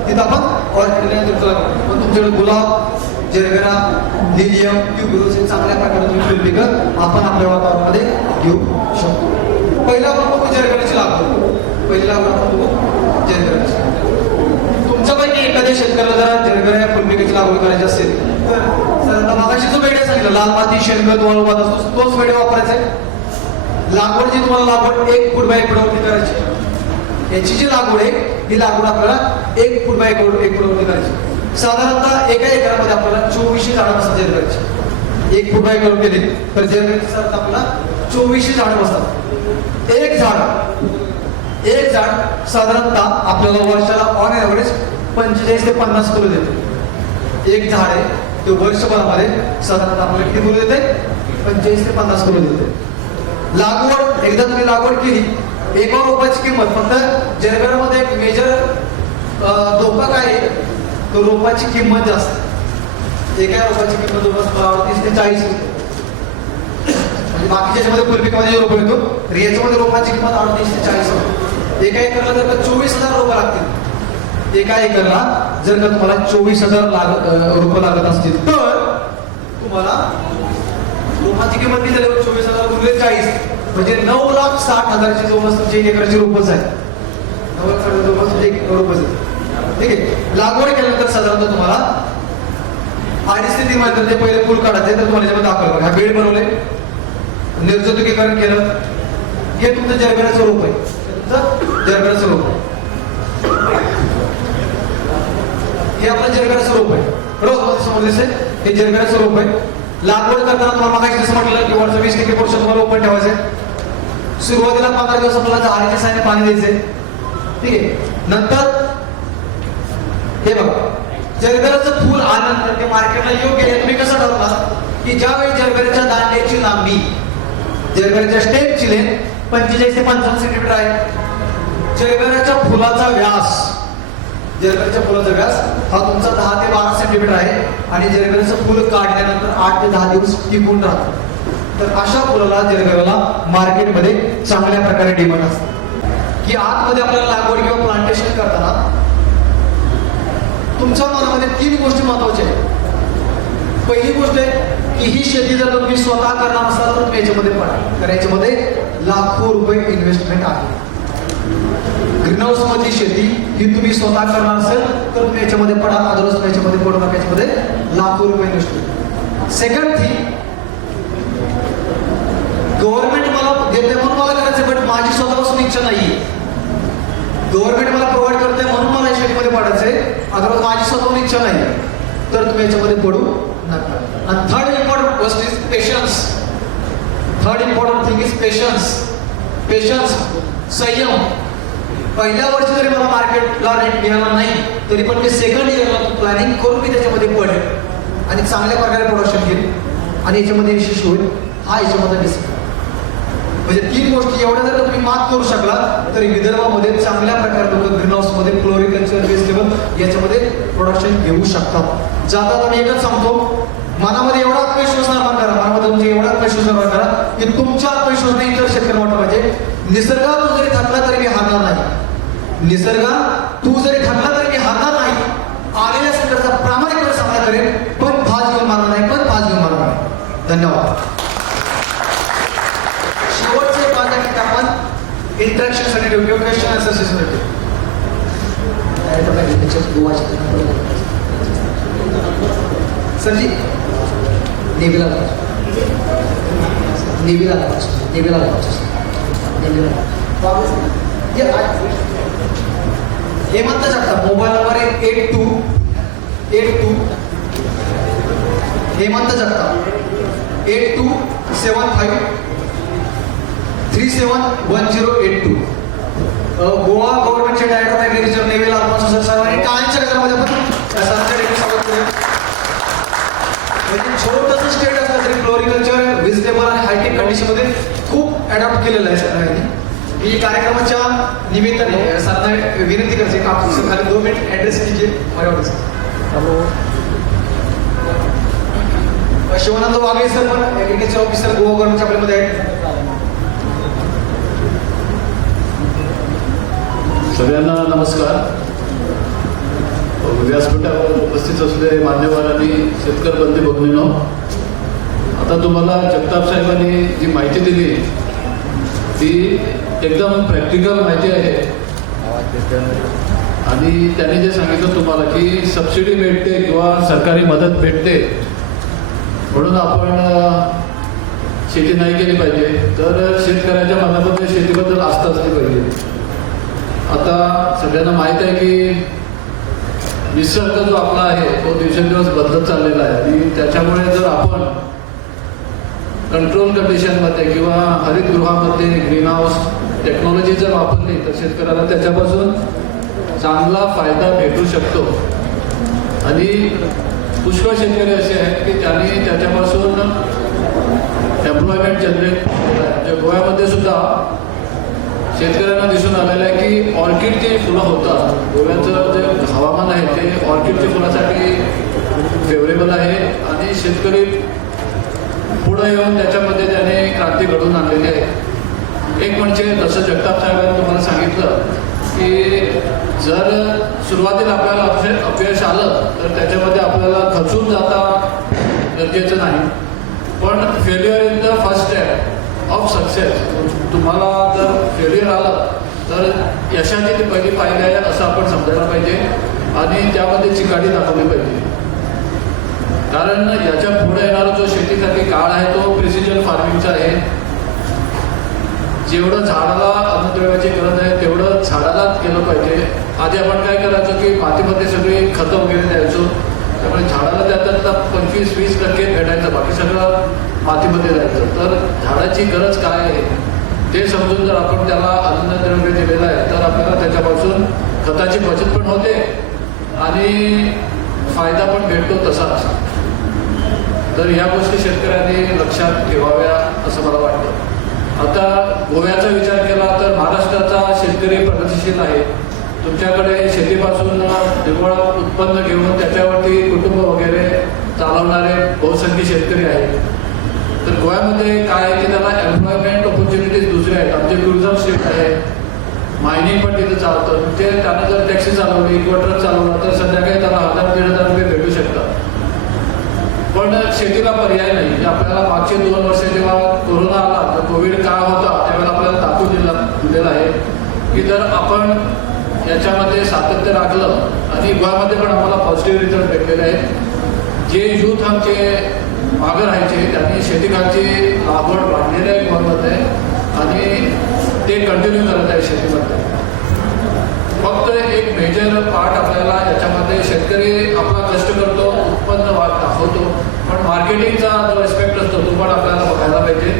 तिथं आपण ऑर्किड आणि अँथोरियमची लागवड. पण तुमच्याकडे गुलाब, जरबेरा, लिलियम, ट्यूबरोज हे चांगल्या प्रकारे तुम्ही फुलपिकं आपण आपल्या वातावरणामध्ये घेऊ शकतो. पहिला आपण बघू जरबेराची लागवड. पहिली लागवड आपण बघू जरबेराची. तुमच्यापैकी एखाद्या शेतकऱ्याला जरा जरबेरा या फुलपिकाची लागवड करायची असेल तर मगाशी जो वेळ सांगितलं लाल माती, शेणखत, वाळू असतो तोच वेळ वापरायचा आहे. लागवड जी तुम्हाला लागवड 1 फूट बाय 1 फुटावरती करायची. याची जी लागवड आहे ही लागवड आपल्याला 1 फूट बाय 1 फुटावरती करायची. साधारणतः एका एकरामध्ये आपल्याला 2400 झाडं बसतात जरबेराची. 1 फूट बाय 1 केली तर जरबेराची साधारणतः आपल्याला 2400 झाडं बसतात. एक झाड साधारणतः आपल्याला वर्षाला ऑन एव्हरेज 45 ते 50 फुलं देते. एक झाड आहे ते वर्षभरामध्ये साधारणतः आपल्याला किती फुलं देते? 45 ते 50 फुलं देते. लागवड एकदा तुम्ही लागवड केली, एका रोपाची किंमत फक्त जरबेरामध्ये एक मेजर धोका काय आहे, तो रोपाची किंमत जास्त. एका रोपाची किंमत जवळपास 30 ते 40 म्हणजे बाकीच्या मध्ये फुलपिकामध्ये रोप येतो तर याच्यामध्ये रोपाची किंमत 38 ते 40 होते. एका एकरला जर का 24,000 रोपं लागतील, एका एकरला जर का तुम्हाला 24,000 रोपं लागत असतील तर तुम्हाला रोपाची किंमत किती झाली? 24,000 गुणिले 40 म्हणजे 9,60,000ची जवळपास तुमची 1 एकराची रोपच आहे. 9,60,000 जवळपास तुमची 1 रोपच आहे. ठीक आहे. लागवड केल्यानंतर साधारणतः तुम्हाला 2.5 ते 3 महिन्यात पहिले फुल काढायचे तर तुम्हाला याच्यामध्ये दाखवलं हा बेड बनवले, निर्जंतुकीकरण केलं. हे तुमचं जरबेराचं रोप आहे. जरबेराचं रोप आहे. हे आपलं जरबेराचं रोप आहे. बरोबर समजले? हे जरबेराचं रोप आहे. लागवड करताना तुम्हाला मागायचं जसं म्हटलं की वरचं 20% पोर्शन तुम्हाला ओपन ठेवायचं. सुरुवातीला 15 दिवस आपल्याला झाडाच्या साहाय्याने पाणी द्यायचंय. ठीक आहे. नंतर हे बघा जरबेराचं फुल आल्यानंतर ते मार्केटला योग्य आहे. तुम्ही कसं ठरवणार की ज्यावेळी जरबेराच्या दांड्याची लांबी, जरबेराच्या स्टेपची लेंथ 45 ते 55 सेंटीमीटर आहे. जरबेराच्या फुलाचा व्यास, जरबेराच्या फुलाचा व्यास हा तुमचा 10 ते 12 सेंटीमीटर आहे आणि जरबेराचं फुल काढल्यानंतर 8 ते 10 दिवस टिकून राहतं. तर अशा फुलाला जरबेराला मार्केटमध्ये चांगल्या प्रकारे डिमांड असते. की आतमध्ये आपल्याला लागवड किंवा प्लांटेशन करताना तुमच्या मनामध्ये 3 गोष्टी महत्वाच्या आहेत. पहिली गोष्ट आहे की ही शेती जर तुम्ही स्वतः करणार असाल तर तुम्ही याच्यामध्ये पडा, कारण याच्यामध्ये लाखो रुपये इन्व्हेस्टमेंट आहे. ग्रीन हाऊस मधली शेती ही तुम्ही स्वतः करणार असेल तर तुम्ही याच्यामध्ये पडा, अदरवाईज याच्यामध्ये पडू नका. याच्यामध्ये लाखो रुपये इन्व्हेस्टमेंट. सेकंड थिंग, गव्हर्नमेंट मला देते म्हणून मला करायचं, बट माझी स्वतःपासून इच्छा नाहीये. गव्हर्नमेंट मला प्रोव्हाइड करते म्हणून मला या शेतीमध्ये पडायचंय, अदरवाईज माझी स्वतःहून इच्छा नाही तर तुम्ही याच्यामध्ये पडू नका. आणि थर्ड इम्पॉर्टंट गोष्ट is patience. Third important thing is patience. Patience, संयम. पहिल्या वर्षी जरी मला मार्केटला रेट मिळाला नाही तरी पण मी सेकंड इयरला प्लॅनिंग करून मी त्याच्यामध्ये पडेल आणि चांगल्या प्रकारे प्रोडक्शन घेईल आणि याच्यामध्ये यशस्वी होईल. हा याच्यामध्ये डिसिप्लिन. म्हणजे 3 गोष्टी एवढ्या जर तुम्ही मात करू शकला तरी विदर्भामध्ये चांगल्या प्रकारे लोक ग्रीन हाऊस मध्ये फ्लोरिकल्चर, व्हेजिटेबल याच्यामध्ये प्रोडक्शन घेऊ शकतात. जाता मी एकच सांगतो, मनामध्ये एवढा आत्मविश्वास निर्माण करा, मनामध्ये तुमचे एवढा आत्मविश्वास निर्माण करा की तुमच्या आत्मविश्वासाने इतर शेतकरी वाटलं पाहिजे. निसर्गात तू जरी थकला तरी मी हारणार नाही. निसर्गात तू जरी थकला तरी मी हारणार नाही. आलेल्या शेतकऱ्याचा प्रामाणिकपणे सामना करेल, पण फास घेऊन मारणार नाही, पण फास घेऊन मारणार नाही. धन्यवाद. शेवटचे 5 मिनिट आपण इंटरॅक्शनसाठी ठेवू किंवा क्वेश्चन आन्सर सेशनसाठी. सरजी नेव्हीला हेमंत जगताप, मोबाईल नंबर आहे 8282 हेमंत जगताप 8275 371082. गोवा गव्हर्नमेंटचे डायरेक्टर ऑफ ऍग्रिकल्चर नेव्ही लालबाग साहेबांनी टाळ्यांच्या गजरामध्ये आपण स्वागत केलं. म्हणजे छोटंसं स्टेट असलं तरी फ्लोरिकल्चर, व्हेजिटेबल आणि हायटेक कंडिशन मध्ये खूप अडॉप्ट केलेलं आहे सगळ्यांनी. मी कार्यक्रमाच्या निमित्ताने सरांना विनंती करायची का आपण खाली 2 मिनिट ॲड्रेस कीजिए माझ्यावर. शिवानंद वाघे सर पण ॲग्रिकल्चर ऑफिसर गोवा गव्हर्नमेंटच्या आपल्यामध्ये आहेत. सगळ्यांना नमस्कार. व्यासपीठावर उपस्थित असलेले मान्यवर आणि शेतकरी बंधू भगिनींनो, आता तुम्हाला जगताप साहेबांनी जी माहिती दिली ती एकदम प्रॅक्टिकल माहिती आहे. आणि त्यांनी जे सांगितलं तुम्हाला की सबसिडी भेटते किंवा सरकारी मदत भेटते म्हणून आपण शेती नाही केली पाहिजे, तर शेतकऱ्याच्या मनामध्ये शेतीबद्दल आस्था असली पाहिजे. आता सगळ्यांना माहीत आहे की निसर्ग जो आपला आहे तो दिवसेंदिवस बदलत चाललेला आहे आणि त्याच्यामुळे जर आपण कंट्रोल कंडिशनमध्ये किंवा हरितगृहामध्ये ग्रीन हाऊस टेक्नॉलॉजी जर वापरली तर शेतकऱ्याला त्याच्यापासून चांगला फायदा भेटू शकतो. आणि पुष्कळ शेतकरी असे आहेत की त्यांनी त्याच्यापासून एम्प्लॉयमेंट जनरेट केलं आहे. गोव्यामध्ये सुद्धा शेतकऱ्यांना दिसून आलेलं आहे की ऑर्किडची फुलं होतात. गोव्याचं जे हवामान आहे ते ऑर्किडच्या फुलासाठी फेवरेबल आहे आणि शेतकरी पुढे येऊन त्याच्यामध्ये त्याने क्रांती घडवून आणलेली आहे. एक म्हणजे जसं जगताप साहेबांनी तुम्हाला सांगितलं की जर सुरुवातीला आपल्याला अपयश आलं तर त्याच्यामध्ये आपल्याला खचून जाता गरजेचं नाही, पण failure in the first step of success. तुम्हाला जर फेल्युअर आलं तर यशाची ती पहिली पायरी आहे असं आपण समजायला पाहिजे आणि त्यामध्ये चिकाटी दाखवली पाहिजे. कारण याच्या पुढे येणारा जो शेतीसाठी काळ आहे तो प्रिसिजन फार्मिंगचा आहे. जेवढं झाडाला अन्नद्रव्याची गरज आहे तेवढं झाडालाच केलं पाहिजे. आधी आपण काय करायचो की मातीमध्ये सगळी खतं वगैरे द्यायचो, त्यामुळे झाडाला त्याच्यातला 25-20% भेटायचं, बाकी सगळं मातीमध्ये जायचं. तर झाडाची गरज काय आहे ते समजून जर आपण त्याला अन्नद्रव्य दिलेलं आहे तर आपल्याला त्याच्यापासून खताची बचत पण होते आणि फायदा पण भेटतो तसाच. तर या गोष्टी शेतकऱ्यांनी लक्षात ठेवाव्या असं मला वाटतं. आता गोव्याचा विचार केला तर महाराष्ट्राचा शेतकरी प्रगतिशील आहे. तुमच्याकडे शेतीपासून निव्वळ उत्पन्न घेऊन त्याच्यावरती कुटुंब वगैरे चालवणारे बहुसंख्य शेतकरी आहेत. तर गोव्यामध्ये काय आहे की त्याला एम्प्लॉयमेंट ऑपॉर्च्युनिटीज दुसरे आहेत. आमचे टुरिझम स्टेट आहे, मायनिंग पण तिथं चालतं. म्हणजे त्यानं जर टॅक्सी चालवली किंवा ट्रक चालवला तर संध्याकाळी त्याला 1000-1500 रुपये भेटू शकतात. पण शेतीला पर्याय नाही. म्हणजे आपल्याला मागचे 2 वर्ष जेव्हा कोरोना आला तर कोविड काळ होता त्यावेळेला आपल्याला दाखवून दिलेला आहे की जर आपण याच्यामध्ये सातत्य राखलं आणि गोव्यामध्ये पण आम्हाला पॉझिटिव्ह रिझल्ट भेटलेले आहेत. जे यूथ आमचे मागं राहायचे त्यांनी शेतीकाची लागवड वाढलेली आहे गोव्यामध्ये आणि ते कंटिन्यू करत आहे शेतीमध्ये. फक्त एक मेजर पार्ट आपल्याला याच्यामध्ये शेतकरी आपला कष्ट करतो, उत्पन्न दाखवतो, पण मार्केटिंगचा जो एस्पेक्ट असतो तो पण आपल्याला बघायला पाहिजे.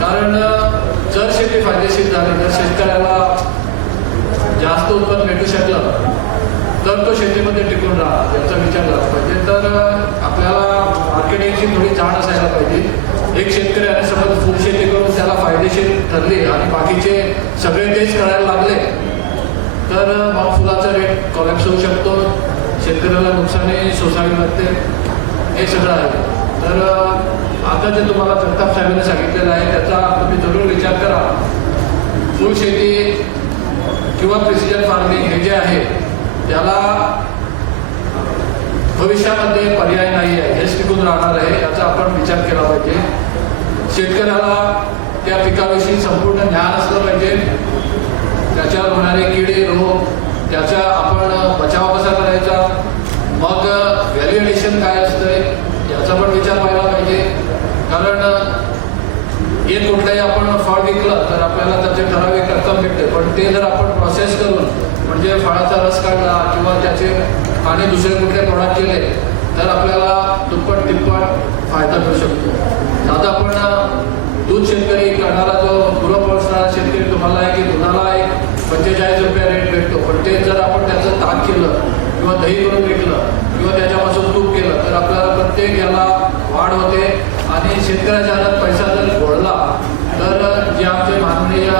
कारण जर शेती फायदेशीर झाली तर शेतकऱ्याला जास्त उत्पन्न भेटू शकलं तर तो शेतीमध्ये टिकून राहणार याचा विचार झाला पाहिजे. तर आपल्याला मार्केटिंगची थोडी जाण असायला पाहिजे. एक शेतकरी आणि समज फुल शेती करून त्याला फायदेशीर ठरली आणि बाकीचे सगळे तेच करायला लागले तर मग फुलाचा रेट कॉलॅप्स होऊ शकतो, शेतकऱ्याला नुकसानी सोसावी लागते, हे सगळं आहे. तर आता जे तुम्हाला जगताप साहेबांनी सांगितलेलं आहे त्याचा तुम्ही जरूर विचार करा. फुल शेती किंवा प्रिसिजन फार्मिंग हे जे आहे त्याला भविष्यामध्ये पर्याय नाही आहे, हेच टिकून राहणार आहे याचा आपण विचार केला पाहिजे. शेतकऱ्याला त्या पिकाविषयी संपूर्ण ज्ञान असलं पाहिजे. त्याच्यावर होणारे किडे रोग त्याचा आपण बचाव कसा करायचा, मग व्हॅल्यू ॲडिशन काय असतंय याचा पण विचार व्हायला पाहिजे. कारण एक कुठलाही आपण फळ विकलं तर आपल्याला त्याचे ठराविक रक्कम भेटते, पण ते जर आपण प्रोसेस करून म्हणजे फळाचा रस काढला किंवा त्याचे आणि दुसरे कुठले प्रोडक्ट केले तर आपल्याला दुप्पट तिप्पट फायदा मिळू शकतो. आता आपण दूध शेतकरी करणारा जो गुरं पोसणारा शेतकरी तुम्हाला आहे की दुधाला एक 45 रुपये रेट भेटतो, पण ते जर आपण त्याचं ताक केलं किंवा दही करून विकलं किंवा त्याच्यापासून तूप केलं तर आपल्याला प्रत्येक याला वाढ होते आणि शेतकऱ्याच्या हातात पैसा जर घोळला तर जे आमचे माननीय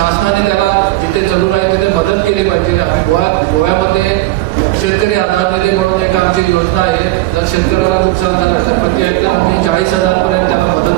शासनाने त्याला जिथे जरूर आहे तिथे मदत केली पाहिजे. आम्ही गोव्यामध्ये शेतकरी आधार निधी म्हणून एक आमची योजना आहे. जर शेतकऱ्याला नुकसान झालं तर प्रति हेक्टर आम्ही 40,000 पर्यंत त्याला मदत